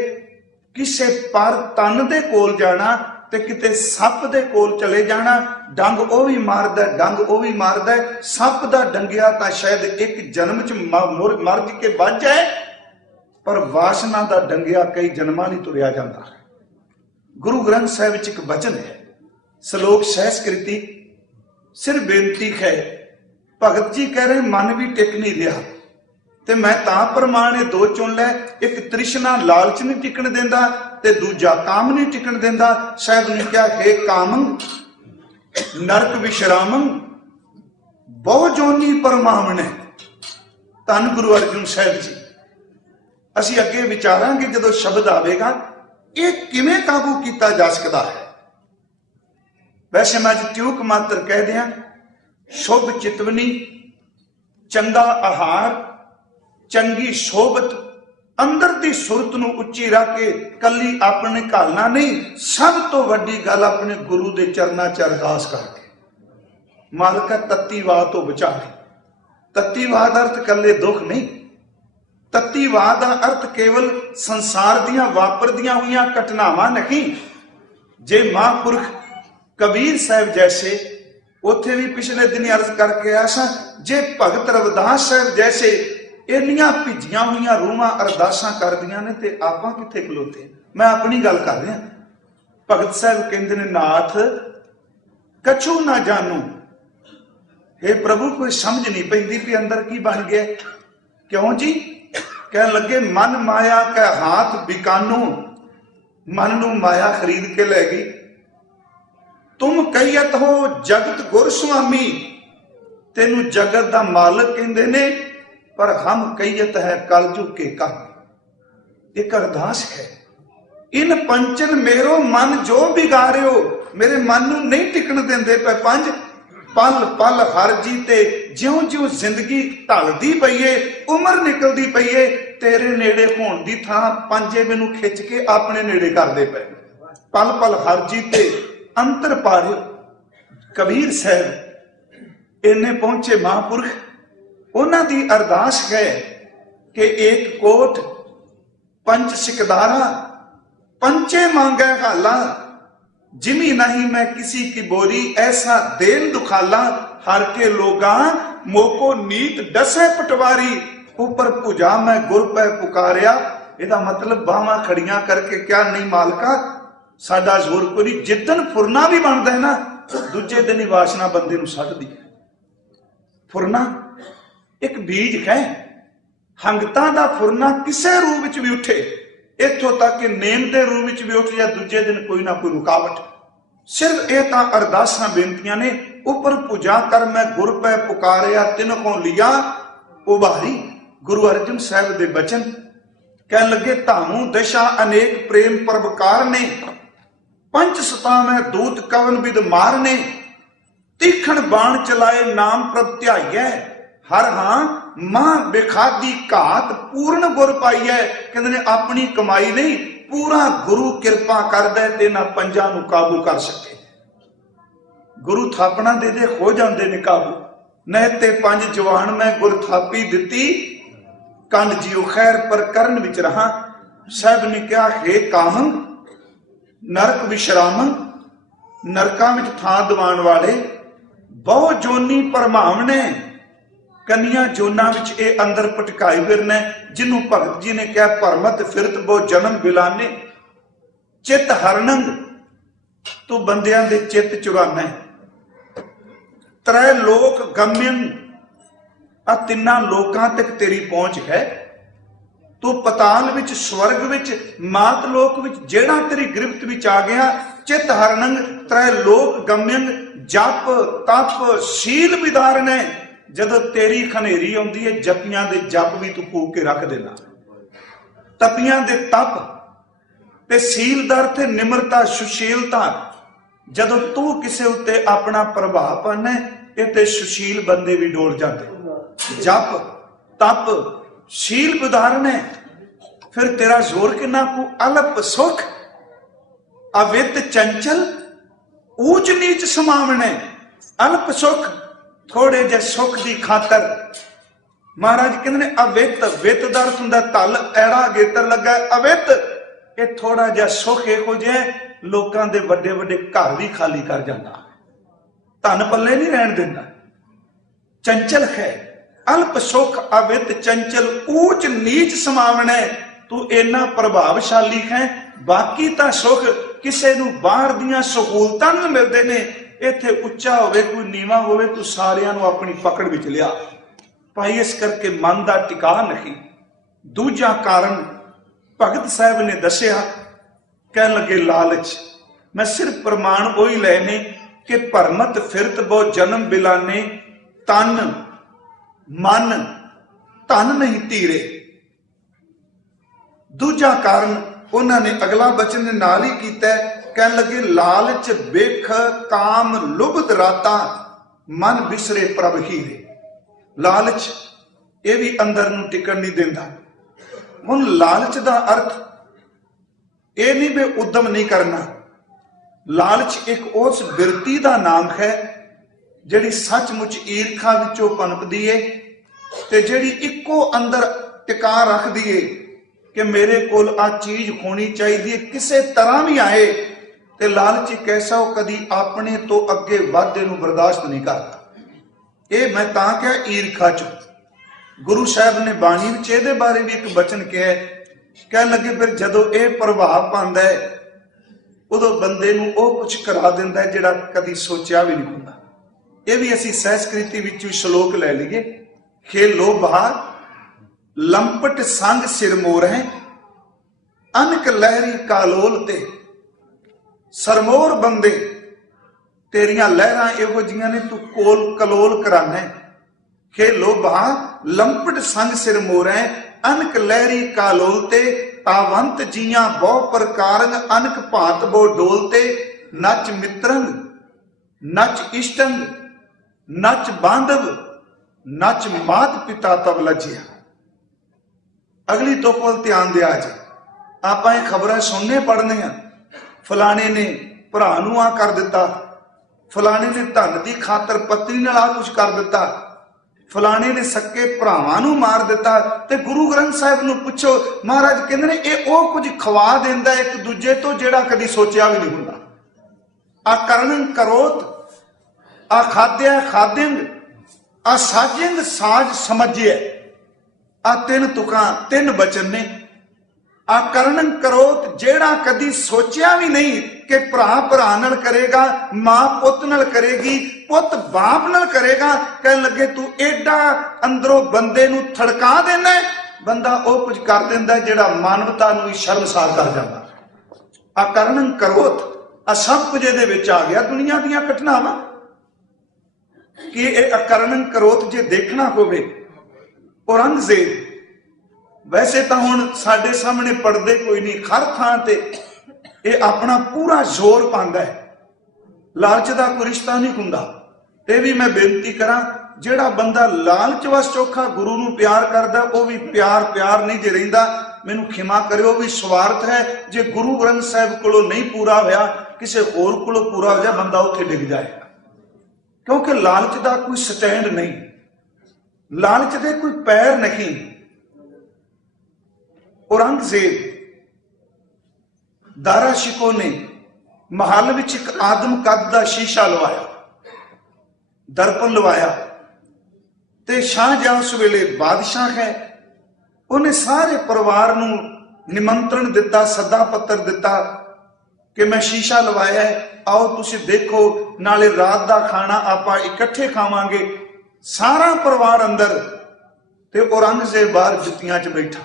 किसे पर तन दे कोल जाना ते किते सप दे कोल चले जाना, डंग ओ भी मारदा, डंग ओ भी मारदा। सप दा डंगिया तां शायद एक जन्म च मर के बच जाए, पर वासना दा डंगिया कई जन्मां नहीं तुरिया जांदा। गुरु ग्रंथ साहिब च एक वचन है, श्लोक सहस्कृति, सिर बेनती है। भगत जी कह रहे मन भी टिक नहीं रहा, ते मैं तां प्रमाण दो चुन लै, एक तृष्णा लालच नहीं टिकण देंदा ते दूजा काम नहीं टिकण देंदा। साहब ने कहा हे कामंग नरक विश्रामंग बहु जोनी परमावण। धन गुरु अर्जुन साहब जी। असी अगे विचारांगे जदों शब्द आवेगा, ये किवें काबू किया जा सकता है। वैसे मैं अज ट्यूक मात्र कह दिया, शुभ चितवनी, चंगा आहार, चंगी सोबत, अंदर दी सुरत नूं उच्ची रख के कली अपने घालना नहीं, सब तो वड्डी गल अपने गुरु दे चरना च अरदास करके मालका तत्तीवाद तो बचा ले। तत्तीवाद अर्थ कले दुख नहीं, तत्तीवाद का अर्थ केवल संसार दियां वापरदियां हुई घटनावां नहीं। जे महापुरख कबीर साहब जैसे, उथे भी पिछले दिन अर्ज करके आया सा, जे भगत रविदास साहब जैसे इन्नियां भिजियां हुई रूहां अरदासां करदियां ने ते आपां किथे खलोते। मैं अपनी गल कर रहा। भगत साहब कहंदे ने नाथ कछु ना जानू। हे प्रभु कोई समझ नहीं पैंदी भी अंदर की बन गया। क्यों जी? कह लगे मन माया कै हाथ बिकानू, मन नू माया खरीद के लै गई। तुम कहियत हो जगत गुर स्वामी, तेनू जगत दा मालक कहंदे ने, पर हम कहियत है कलयुग के काम। एक अरदास है, इन पंचन मेरो मन जो बिगाड़ियो। मेरे मन नू नहीं टिकण देंदे पे पंज, पल पल हर जी ते ज्यों ज्यों जिंदगी ढलदी पई है, उम्र निकलदी पई है, तेरे नेड़े होण दी थां पंजे मैनू खिच के अपने नेड़े करदे पे। पल पल हर जी ते अंतर पारियो। कबीर साहब इन्ने पहुंचे महापुरख, उन्हां दी अरदास है कि एक कोट पंच सिकदारा, पंचे मांगे हाला, जिमी नहीं मैं किसी की बोरी, ऐसा देन दुखाला हर के लोगा मोको नीत डसे पटवारी। ऊपर भुजा मैं गुर पै पुकारिया, ਇਹਦਾ मतलब ਬਾਹਾਂ खड़ियां करके क्या नहीं मालका साडा जोर कोई नहीं। जिदन फुरना भी बनता है ना, दूजे दिन ही वासना बंदे नूं सटदी है। फुरना एक बीज है, हंगतां दा फुरना किसे रूप विच भी उठे, इत्थों तक कि नेम के रूप विच भी उठ जाए, दूजे दिन कोई ना कोई रुकावट। सिर्फ ये तां अरदासां बेनतियां ने। उपर पूजा कर मैं गुर पै पुकारिया, तिन्हों लिया उभारी। गुरु अर्जन साहब दे बचन कह लगे, धामू दशा अनेक प्रेम परबकार ने, पंच सता में दूत कवन विद मारने। तीखण बाण चलाए नाम प्रभ ध्याइयै, हर हां मां बेखादी घात पूर्ण गुर पाइयै। कहंदे ने अपनी कमाई नहीं, पूरा गुरु किरपा करदा है ते ना पंजां नूं काबू कर सके। गुरु थापना दे दे हो जांदे ने काबू। नह ते पंज जवान मैं गुर थापी दित्ती, कंड जियो खैर पर करन विच रहा। साहब ने कहा, हे कामन नरक विश्रामन, नरकां विच थां दवाण वाले, बहु जोनी परमावने। कन्या जोना विच ए अंदर पटकाई फिरने, जिन्हों भगत जी ने कहा भरमत फिरत बहु जन्म बिलाने। चित हरणंग, तू बंदियां दे चित चुराना है। त्रै लोक गम्यन, आ तिन्ना लोकां तक तेरी पहुंच है। तू पताल विच, स्वर्ग विच, मात लोक विच, जेड़ा तेरी गिरफ्त विच आ गया। चित हरणंग त्रै लोक गम्यंग, जप तप शील विधारण है। जदों तेरी खनेरी आउंदी है, जपियां दे जप भी तू फूक के रख देना, तपियां दे तप ते सील दा अर्थ निमरता सुशीलता। जदों तू किसे उत्ते अपना प्रभाव पाना, इते सुशील बंदे भी डोल जाते। जप तप शील उदाहरण है। फिर तेरा जोर किन्ना को अल्प सुख, अवित चंचल, ऊंच नीच समावने। अल्प सुख, थोड़े जे सुख की खातर। महाराज कहते ने अवित, वित दा अर्थ हुंदा तल, ऐड़ा गेतर लगा। अवित ये थोड़ा जा सुख इहो जिहा लोकां दे वड्डे वड्डे घर भी खाली कर जांदा, धन पल्ले नहीं रहन दिंदा। चंचल है, अल्प सुख अवित चंचल, ऊंच नीच समावने। तू इन्ना प्रभावशाली है, बाकी तां सुख किसे नूं बाहर दियां सहूलतां नूं मिलदे ने। इत्थे उच्चा होवे कोई नीवा होवे, तू सारियां नूं अपनी पकड़ विच लिया। भाई इस करके मन दा टिका नहीं। दूजा कारण भगत साहब ने दसिया, कह लगे लालच। मैं सिर्फ प्रमाण वही लेने कि भरमत फिरत बहु जन्म बिलाने, तन मन धन नहीं धीरे। दूजा कारण उन्होंने अगला वचन ने नाल ही कीता, कह लगे लालच बेख काम लुभत राता, मन बिसरे प्रभ हीरे। लालच ये भी अंदर नूं टिकण नहीं देंदा। हुण लालच दा अर्थ ये नहीं भी उद्यम नहीं करना। लालच एक उस बिरती दा नाम है जिहड़ी सचमुच ईरखा विचों पनपदी है ते जिहड़ी इक्को अंदर टिका रखदी है कि मेरे कोल आ चीज होनी चाहिए, किसे तरह भी आए। ते लालच एक ऐसा वो कदी अपने तो अगे वाधे नूं बर्दाश्त नहीं करता। ये मैं तां क्या ईरखा चो। गुरु साहब ने बाणी विच इहदे बारे भी एक वचन कहा, कह लगे फिर जदों ये प्रभाव पांदा है उदों बंदे नूं ओह कुछ करा दिंदा है जिहड़ा कदी सोचिया भी नहीं हुंदा। ये भी असीं सहस्कृति विचों श्लोक लै लईए, खेलो बहार लंपट संग सिरमोर है, अनक लहरी कालोल ते। सरमोर बंदे तेरियां लहरां इहो जिहियां ने, तू कोल कलोल कराना है। खेलो बहार लंपट संग सिरमोर है, अनक लहरी कालोल ते। तावंत जियां बहु प्रकारंग, अनक भांत बो डोलते। नच मित्रंग नच इष्टंग, नच बांधव नच मात पिता तब लजिया। अगली तो कोल ध्यान दिया जी। आप खबर सुनने पढ़ने हैं, फलाने ने भरा नूं आ कर दिता, फलाने ने धन की खातर पत्नी नाल आ कुछ कर दिता, फलाने ने सके भरावां नूं मार दिता। ते गुरु ग्रंथ साहिब नूं पुछो, महाराज कहंदे ने ये ओ कुछ खवा दिंदा एक दूजे तो जिहड़ा कदी सोचिया भी नहीं हुंदा। आकरणं करोत, आखाद्य खाद्यंग, आसाजिंग साज समझिए। आ तीन तुकां तीन बचन ने। आकरणं करोत, जेड़ा कदी सोचिया भी नहीं कि भरा भरा नाल करेगा, मां पुत नाल करेगी, पुत बाप नाल करेगा। कहन लगे तू एडा अंदरों बंदे नूं थड़का देना है, बंदा वो कुछ कर देंदा जेड़ा मानवता नूं शर्मसार कर जांदा। आकरणं करोत, आ सब कुछ इहदे विच आ गया। दुनिया दीयां घटनावां कि ये आकरणं करोत जे देखना होवे। औरंगजेब वैसे तो हुण साडे सामने पड़दे कोई नहीं, हर थां ते ये अपना पूरा जोर पांदा है। लालच दा कोई रिश्ता नहीं हुंदा। ये भी मैं बेनती करां, जेड़ा बंदा लालच वस चोखा गुरु नूं प्यार करदा, वो भी प्यार प्यार नहीं जे रहिंदा। मैनूं खिमा करियो, भी स्वार्थ है। जे गुरु ग्रंथ साहिब कोलों नहीं पूरा होया, किसी होर कोलों पूरा हो जाए, बंदा उत्थे डिग जाएगा। क्योंकि लालच दा कोई स्टैंड नहीं, लालच दे कोई पैर नहीं। औरंगजेब दारा शिको ने महल विच एक आदम कद दा शीशा लवाया, दर्पण लवाया, ते शाहजहां उस वेले बादशाह है। उन्हें सारे परिवार नूं निमंत्रण दिता, सदा पत्र दिता कि मैं शीशा लवाया है, आओ तुसीं देखो, नाले रात दा खाना आपां इकट्ठे खावांगे। सारा परिवार अंदर, ते औरंगजेब बाहर जुत्तियां च बैठा,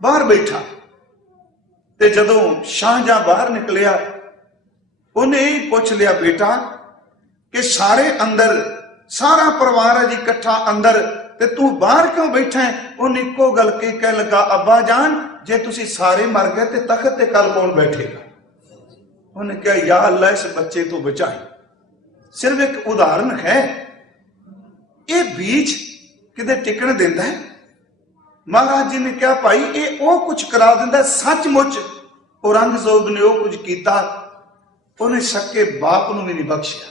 बाहर बैठा। ते जदों शाहजहां बाहर निकलिया, उन्हें यही पूछ लिया, बेटा कि सारे अंदर, सारा परिवार है जी इकट्ठा अंदर, ते तू बाहर क्यों बैठा है? उन्हें इको गल कही, कह लगा, अब्बा जान जे तुसी सारे मर गए ते तख्त ते कल कौन बैठेगा? उन्हें कहा, या अल्लाह इस बच्चे तो बचाए। सिर्फ एक उदाहरण है, ये बीज किते टिकण देंदा है? महाराज जी ने कहा, भाई ये वो कुछ करा दिंदा। सचमुच औरंगजेब ने वो कुछ किया, उन्हें सके बाप नूं भी नहीं बख्शिया।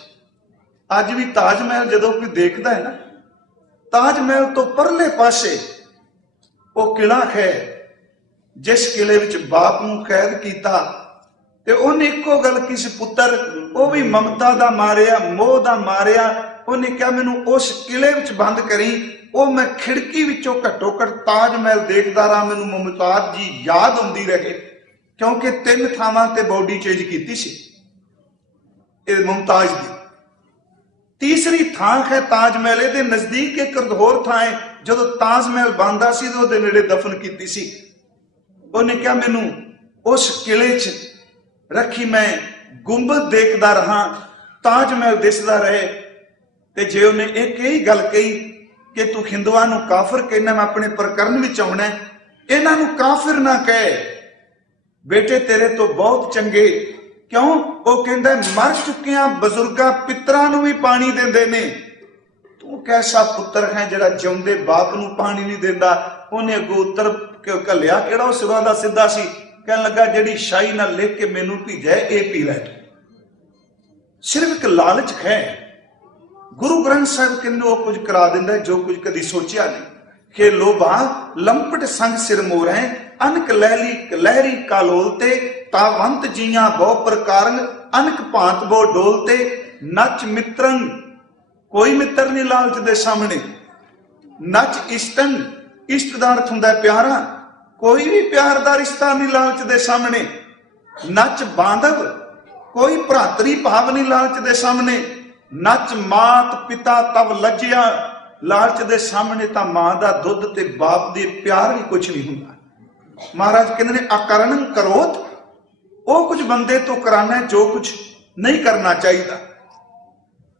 अज भी ताजमहल जदों कोई देखदा है ना, ताजमहल तो परले पासे वो किला है, जिस किले विच बाप नूं कैद किया, ते उन्हें इको गल किसी पुत्र, वो भी ममता दा मारिया, मोह दा मारिया। उन्हें कहा, मैनूं उस किले विच बंद करी, वो मैं खिड़की विचों घट्टो घट ताजमहल देखदा रहा, मैनूं मुमताज जी याद आउंदी रहे, क्योंकि 3 थावां ते बॉडी चेंज कीती सी मुमताज दी। तीसरी थां है ताजमहल, दे नजदीक एक होर थां है, जदों ताजमहल बनदा सी ते उहदे नेड़े दफन कीती सी। उन्हें कहा, मैनूं उस किले च रखी, मैं गुंबद देखदा रहा, ताजमहल दिसदा रहे। ते जे उन्हें एक यही गल कही कि तू हिंदुआं नूं काफिर कहना, मैं अपने प्रकरण विच आउणा, इन्हां नूं काफिर ना कह, बेटे तेरे तो बहुत चंगे। क्यों? वो कहंदा मर चुकिया बजुर्गां पितरां नूं भी पानी देंदे ने, तू कैसा पुत्र है जिहड़ा जिउंदे बाप नूं पानी नहीं देंदा? उन्हें अगों उत्तर घल्लिया, किहड़ा उस सिवा दा सिद्धा सी, कहन लगा, जिहड़ी शाही नाल लिख के मैनूं भेजिआ ये पी लै। सिर्फ एक लालच है। गुरु ग्रंथ साहिब कहंदे वो कुछ करा दिंदा है जो कुछ कदी सोचिया नहीं। कि लोभा लंपट संग सिर मोरै, अनक लहरी कालोलते, तावंत जिया बहु प्रकारंग, अनक भांत बो डोलते, नच मित्रंग, कोई मित्र नहीं लालच दे सामने। नच इष्टन, इष्ट दा अर्थ हुंदा प्यारा, कोई भी प्यार दा रिश्ता नहीं लालच दे सामने। नच बांधव, कोई भ्रातरी भाव नहीं लालच दे सामने। नच मात पिता तब लज्जिया, लालच दे सामने तां मां दा दुध ते बाप दे प्यार भी कुछ नहीं हुंदा। महाराज कहंदे ने, आकरणं करोत, वो कुछ बंदे तो कराना है जो कुछ नहीं करना चाहिए।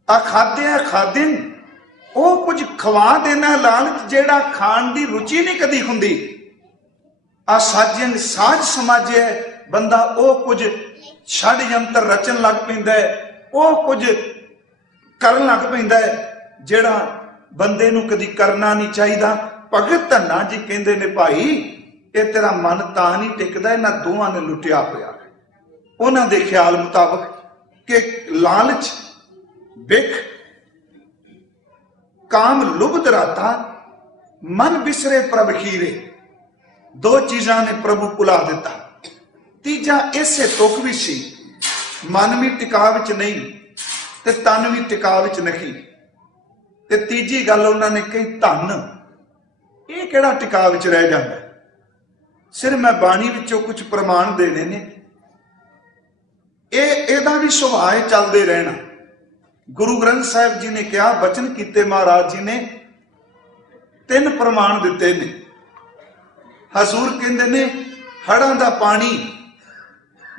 अखाद्य खादिन, वो कुछ खवा देना, लालच जेड़ा खान दी रुचि नहीं कदी हुंदी। आसाजन साज समाजे, बंदा वो कुछ षडयंत्र रचन लग पैंदा है, वो कुछ करन लग पैंदा है जेड़ा बंदे नूं कदी करना नहीं चाहिए। भगत धन्ना जी कहंदे ने, भाई ये तेरा मन तां नहीं टिकदा, इन्हां दोवां ने लुटिया पिया। उन्हां दे ख्याल मुताबक कि लालच बिख, काम लुभ दराता, मन बिसरे प्रभ खीरे, दो चीजां ने प्रभु भुला दिता। तीजा इसे तुक भी सी मन भी टिका विच नहीं ते तन भी टिका विच नहीं। ते तीजी गल उन्होंने कही धन, ये किहड़ा टिका विच रह जाता। सिर्फ मैं बाणी विचों कुछ प्रमाण देने ने, एदा भी सुभाव है चलते रहना। गुरु ग्रंथ साहिब जी ने कहा, बचन कीते महाराज जी ने 3 प्रमाण दिते ने। हजूर कहते ने हड़ां दा पानी,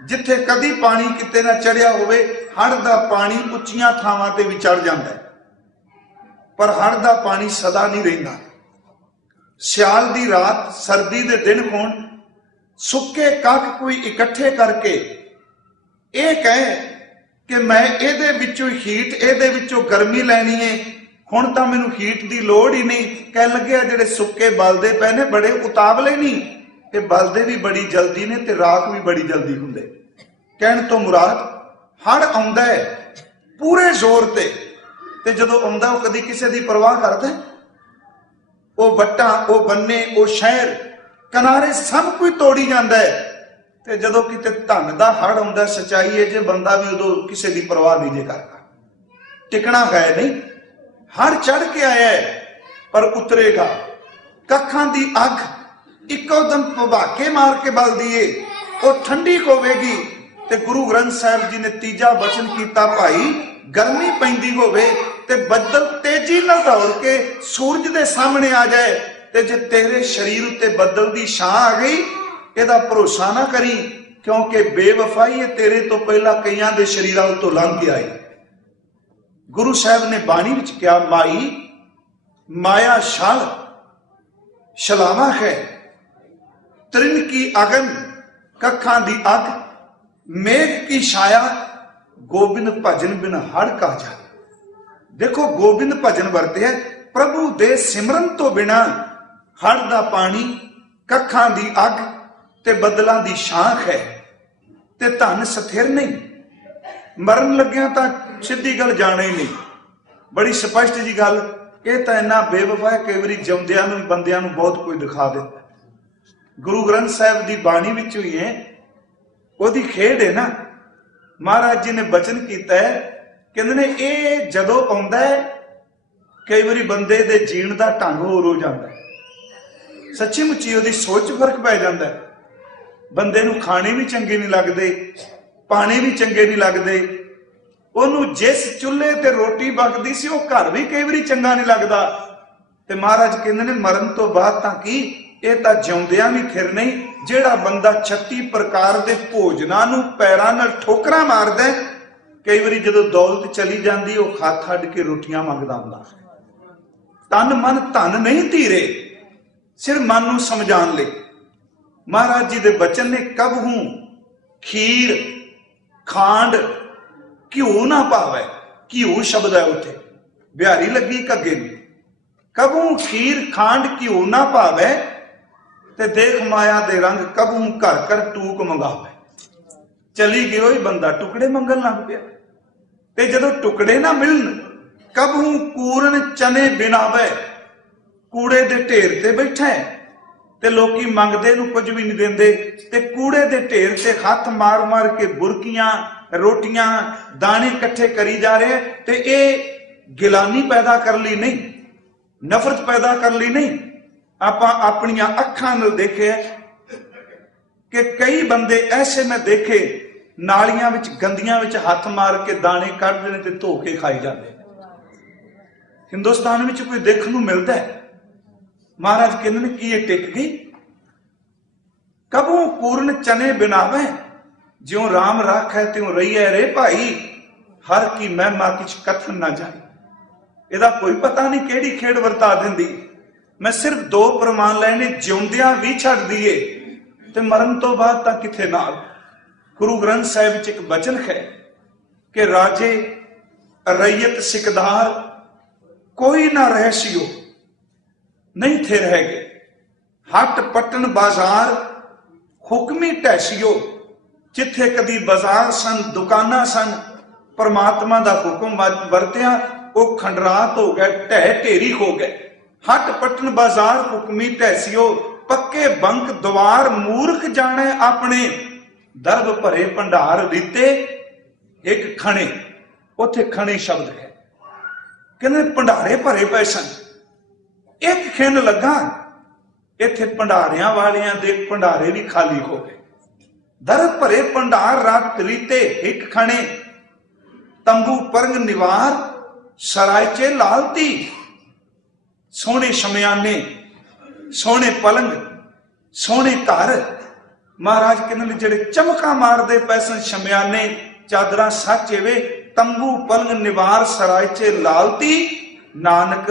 जिथे कदी पानी किते ना चढ़िया होवे, हड़ दा पानी उच्चियां थावां ते भी चढ़ जाता है, पर हड़ दा पानी सदा नहीं रहिंदा। सियाल दी रात, सर्दी दे दिन होण, सुक्के कख कोई इकट्ठे करके ये कहे कि मैं ਇਹਦੇ ਵਿੱਚੋਂ हीट, ਇਹਦੇ ਵਿੱਚੋਂ गर्मी लैनी है, हुण तां मैनूं हीट की लोड़ ही नहीं। कह लगे जिहड़े सुक्के बलदे पे ने बड़े उतावले नहीं, ये बलदे भी बड़ी जल्दी ने ते राख भी बड़ी जल्दी हुंदे। कहण तो मुराद हड़ आउंदा है पूरे जोर ते जदों आउंदा वो कदी किसी की परवाह करदा? वो बट्टा, वो बन्ने, वो शहर किनारे सब कुछ तोड़ी जाता है। ते जदों किते धन दा हड़ आउंदा, सच्चाई है जे बंदा भी उदों किसी की परवाह नहीं जे करता, टिकना है नहीं। हड़ चढ़ के आया है पर उतरेगा। कखां दी अग इकोदम भवाके मार के बलदी है, वो ठंडी होवेगी। ते गुरु ग्रंथ साहिब जी ने तीजा वचन कीता, भाई गर्मी पैंदी होवे ते बदल तेजी नाल दौड़ के सूरज दे सामने आ जाए, ते जे तेरे शरीर उत्ते बदल दी छां आ गई, ਇਹਦਾ भरोसा ना करी, क्योंकि बेवफाई है तेरे तो पहला कईयां दे शरीरां उत्तों लंघ के आई। गुरु साहब ने बाणी विच कहा, माई माया छल छलावा है, त्रिन की अगन कखां दी अग, मेघ की छाया, गोबिंद भजन बिन हड़ का जा। देखो गोबिंद भजन वरते है, प्रभु दे सिमरन तो बिना हड़ दा पानी, कखां दी अग ते बदलां दी शाख है, ते धन स्थिर नहीं। मरन लग्या तां सीधी गल जाने ही नहीं, बड़ी स्पष्ट जी गल। ये तां इन्ना बेवफा है, कई बारी जिउंदियां नूं बंदियां नूं बहुत कुछ दिखा दिंदा। गुरु ग्रंथ साहिब दी बाणी विच ही है, ओदी खेड है ना। महाराज जी ने बचन कीता है, कहंदे ने ये जदों आउंदा है, कई बारी बंदे दे जीण दा ढंग होर हो जांदा है। सच्ची मुच्ची ओदी सोच फर्क पै जांदा है। बंदे नूं खाने भी चंगे नहीं लगते, पाने भी चंगे नहीं लगते। ओनू जिस चुल्हे ते रोटी पकदी सी, वो घर भी कई बारी चंगा नहीं लगता। ते महाराज कहंदे ने मरण तो बाद तां की, ये तां जिउंदियां भी थिर नहीं। जिहड़ा बंदा 36 प्रकार दे भोजनां नूं पैरां नाल ठोकरां मारदा है, कई बारी जदों दौलत चली जांदी, वो हत्थ अड्ड के रोटियां मंगदा हुंदा। तन मन धन नहीं धीरे, सिर्फ मन नूं समझाउण लई। महाराज जी दे बचन ने, कबहू खीर खांड घ्यू ना पावे। घ्यू शब्द है उत्थे, बिहारी लगी घगे में। कबहू खीर खांड घ्यू ना पावे, ते देख माया दे रंग, कबहू घर घर टूक मंगावे। चली गई बंदा टुकड़े मंगन लग पिया। ते जदों टुकड़े ना मिलन, कबहू कूरन चने बिनावे। कूड़े दे ढेर ते बैठा है, ते लोकी मंगदे नूं कुछ भी नहीं देंदे, ते कूड़े दे ढेर ते हथ मार मार के बुरकियां, रोटियां, दाने इकट्ठे करी जा रहे हैं। ते ये गिलानी पैदा कर ली नहीं, नफरत पैदा कर ली नहीं। आपां अपनियां अखां नाल देखे कि कई बंदे ऐसे मैं देखे, नालियां विच गंदियां विच हथ मार के दाने कढदे ने ते धो के खाई जाते। हिंदुस्तान विच कोई देखण नूं मिलदा है? महाराज कहते हैं कि ये टिक गई। कबू पूर्ण चने बिनावे, ज्यों राम राख है त्यों रही है रे भाई, हर की महिमा किछ कथन ना जाए। ਇਹਦਾ कोई पता नहीं केड़ी खेड़ वरता दिंदी। मैं सिर्फ 2 प्रमाण लेने, जिउंदियां भी छड्ड दईए ते मरण तो बाद तां किथे नाल। गुरु ग्रंथ साहिब विच एक वचन है कि राजे रैयत सिकदार कोई ना रहसियो नहीं थे रह गए। हट पटन बाजार हुक्मी टैसियो, जिथे कदी बाजार सन, दुकाना सन, परमात्मा दा हुक्म वरतिया, वो खंडरात हो गए, ढह ढेरी हो गए। हट पटन बाजार हुक्मी टैसियो, पक्के बंक द्वार मूर्ख जाने अपने। दर्ब भरे भंडार रीते, एक खणे, उत्थे खणे शब्द है। कहते भंडारे भरे पे सन, एक खिन लगा, इत्थे भंडारियां वालियां दे भंडारे भी खाली हो गए। दर भरे भंडार रात रीते एक खणे, तंबू परंग निवार सरायचे लालती। सोहने शमयाने, सोहने पलंग, सोहने घर, महाराज कहने जेड़े चमका मारदे पै सन शमयाने चादरां सच वे, तंबू पलंग निवार सरायचे लालती। नानक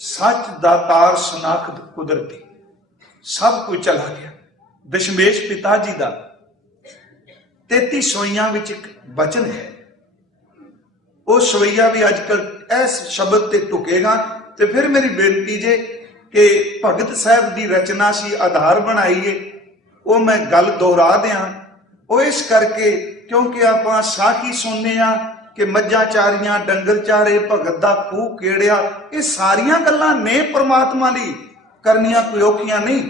सच दातार सुनाखद कुदरती। सब कुछ चला गया। दशमेश पिता जी का 33 सवैयां विच एक बचन है, वो सवैया भी अजकल इस शब्द ते टुकेगा। तो फिर मेरी बेनती जे कि भगत साहब की रचना सी आधार बनाइए, वो मैं गल दोहरा दियां। वो इस करके क्योंकि आप साखी सुनने कि मज्जां चारियां डंगर चारे भगत दा खूह केड़िया, ये सारियां गल्लां ने परमात्मा लई करनियां कोई औखियां नहीं,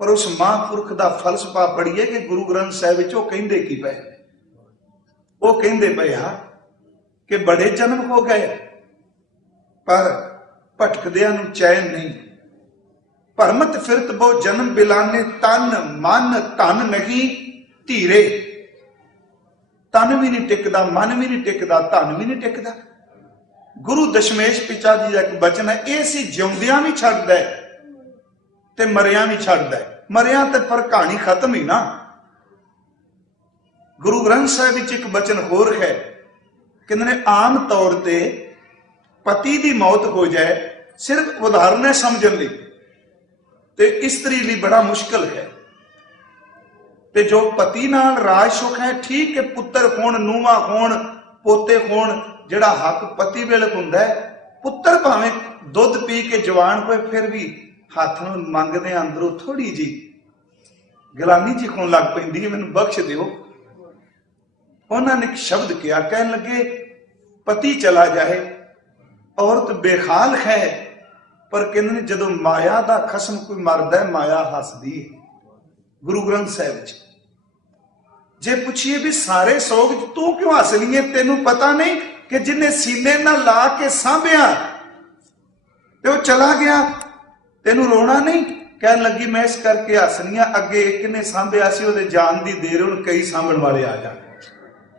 पर उस महापुरख दा फलसफा पढ़िए कि गुरु ग्रंथ साहिब विच वो कहिंदे की पए। वो कहिंदे पए आ कि बड़े जन्म हो गए पर भटकदियां नूं चैन नहीं। भरमत फिरत बहु जन्म बिलाने, तन मन धन नहीं धीरे। तन भी नहीं टिकदा, मन भी नहीं टिकदा, धन भी नहीं टिकदा। गुरु दशमेश पिता जी का एक बचन है, ये सी जिउंदियां भी छड्डदा है ते मरियां भी छड्डदा है। मरियां ते पर कहानी खत्म ही ना। गुरु ग्रंथ साहिब विच एक बचन होर है, कहंदे ने आम तौर ते पति की मौत हो जाए सिर्फ उदाहरण है समझण लई, ते स्त्री लई बड़ा मुश्किल है। ते जो पति नाल राज सुख है ठीक है, पुत्र होण नूंहां होण पोते होण, जिहड़ा हक पति वेले हुंदा है। पुत्र भावें दुध पी के जवान होए फिर भी हाथ नूं मंगदे अंदरों थोड़ी जी गलानी जी होण लग पैंदी है, मैनूं बख्श दिओ। उन्होंने एक शब्द किया, कहन लगे पति चला जाए औरत बेखाल है, पर कहते जदों माया दा खसम कोई मरदा है माया हसदी है। गुरु ग्रंथ साहिब जे पूछिए भी सारे सोग तू क्यों हस रही है, तेनू पता नहीं कि जिन्हें सीने ना ला के सांभिया ते वो चला गया, तेनू रोना नहीं। कहन लगी मैं इस करके हस रही हां, अगे एक ने सांभिया सी, ओहदे जान दी देर हुण कई सांभण वाले आ जाए।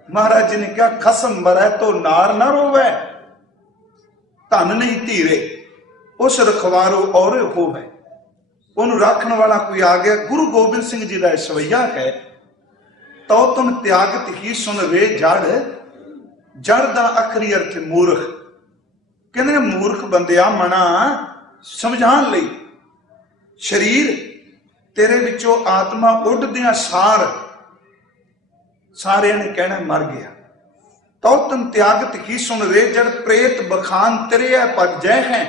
महाराज जी ने कहा खसम मरै तो नार ना रोवे, धन नहीं धीरे उस रखवारो और होवे। उन्होंने रखने वाला कोई आ गया। गुरु गोबिंद सिंह जी का सवैया है, तो तुम त्यागत ही सुन रे जड़, जड़ दा आखरी अर्थ मूर्ख। कहते मूर्ख बंदिया मना समझाण लई, शरीर तेरे विचों आत्मा उड़दियां सार सारे ने कहना मर गया। तो तुम त्यागत ही सुन रे जड़, प्रेत बखान तेरे भज जय हैं।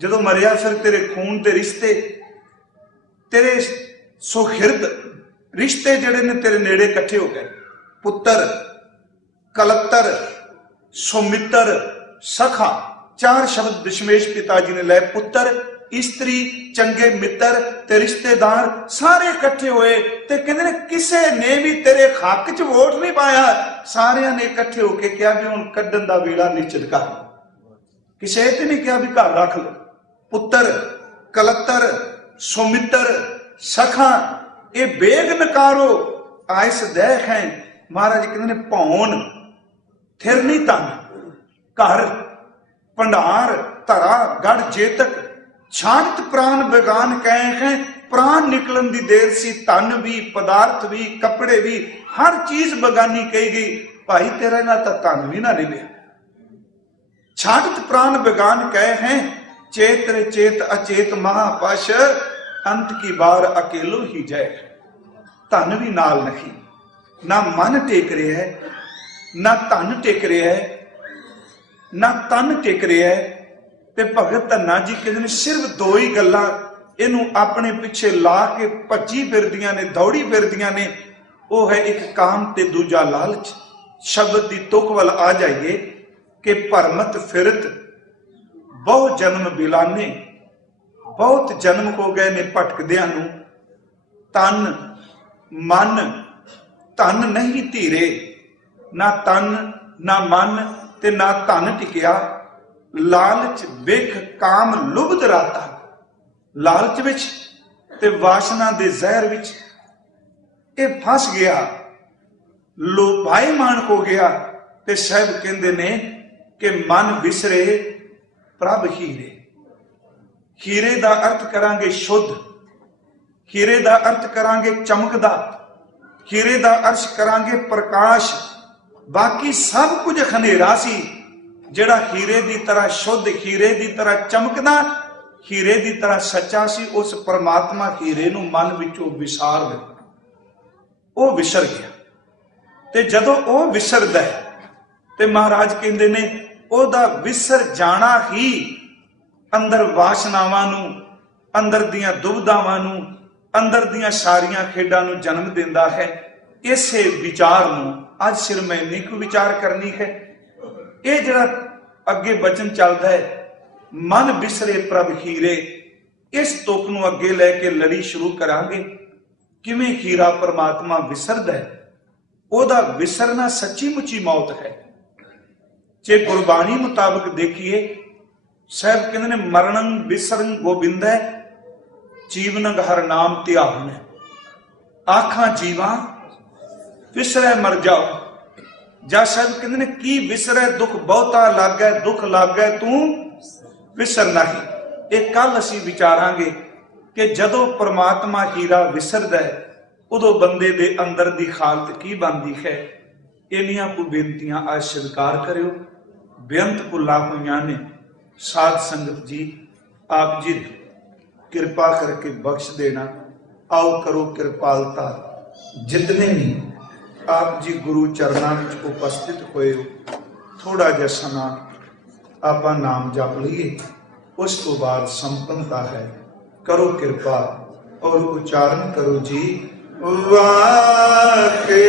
जदों मरिया फिर तेरे खून के रिश्ते, तेरे सुहिरद रिश्ते जड़े ने तेरे नेड़े इकट्ठे हो गए। पुत्र, कलत्तर, सुमित्र, सखा, 4 शब्द दशमेश पिता जी ने लाए। पुत्र, स्त्री, चंगे मित्र ते रिश्तेदार सारे इकट्ठे हुए ते कहते ने किसे ने भी तेरे हक च वोट नहीं पाया। सारे ने इकट्ठे होके कहा भी हुण कड्ढण दा वेला निश्चित कर, किसे ते नहीं कहा भी घर रख लो। पुत्र, कलत्तर, सुमित्र, सखा, ये बेग नकारो आइस देख है। महाराज कहते ने भौन थिर नहीं तन, घर भंडार धरा गढ़ जेतक, छांत प्राण बेगान कहे हैं। प्राण निकलन की देर सी, धन भी पदार्थ भी कपड़े भी हर चीज बगानी कही गई। भाई तेरा ना तो धन भी ना निकले। छांत प्राण बेगान कहे हैं, चेत रे चेत अचेत महापश, अंत की बार अकेलो ही जाए। धन भी नाल नहीं, ना मन टेक रहा है, ना धन टेक रहा है, ना तन टेक रहा है। ते भगत धन्ना जी कहते सिर्फ 2 ही गल्लां इनू अपने पिछे ला के भज्जी फिरदियां ने, दौड़ी फिरदियां ने। वो है एक काम ते दूजा लालच। शब्द की तुक वाल आ जाइए कि भरमत फिरत बहुत जन्म बिलाने, बहुत जन्म हो गए ने भटकदियां नूं। तन मन धन नहीं धीरे, ना तन ना मन ते ना धन टिकिया। लालच बिख काम लुभद राता, लालच विच ते वासना दे जहर विच ये फस गया, लोभाईमान हो गया। ते साहब कहंदे ने कि मन विसरे प्रभ हीरे। हीरे दा अर्थ करांगे शुद्ध, हीरे दा अर्थ करांगे चमकदा, हीरे दा अर्थ करांगे प्रकाश। बाकी सब कुछ खनेरा सी, जिहड़ा हीरे दी तरह शुद्ध, हीरे दी तरह चमकदा, हीरे दी तरह सच्चा सी, उस परमात्मा हीरे नूं मन विचों विसार दिता, वो विसर गया। ते जदों वो विसरदा है ते महाराज कहंदे ने ओदा विसर जाना ही अंदर वासनावां नूं, अंदर दियां दुविधावां नूं, अंदर दियां सारियां खेडां नूं जन्म दिंदा है। इसे विचार नूं अज सिर मैं नहीं कोई विचार करनी है। ये जिहड़ा अगे बचन चलदा है, मन विसरे प्रभ हीरे, इस तुक नूं अगे लैके लड़ी शुरू करांगे। किवें हीरा परमात्मा विसरदा है, ओदा विसरना सच्ची मुची मौत है। जे गुरबाणी मुताबिक देखिए, साहब कहते ने मरणं विसरन गोबिंदै, जीवनंग हर नाम ध्यान। आखां जीवा विसरै मर जाओ। जा साहब कहते ने की विसरै दुख बहुता लागै, दुख लागै तू विसर नहीं। ये कल असीं विचारांगे कि जदों परमात्मा हीरा विसरदा है, उदों बंदे दे अंदर दी हालत की बनदी है। इन्नियां को बेनतियां आज स्वीकार करियो। बेअंत भुल्लां होईयां ने, साध संगत जी आप जी कृपा करके बख्श देना। आओ करो कृपालता। जितने भी आप जी गुरु चरणों में उपस्थित होए हो, थोड़ा जिहा समा आपां नाम जप लईए, उस तो बाद संपन्नता है। करो कृपा और उच्चारण करो जी वाके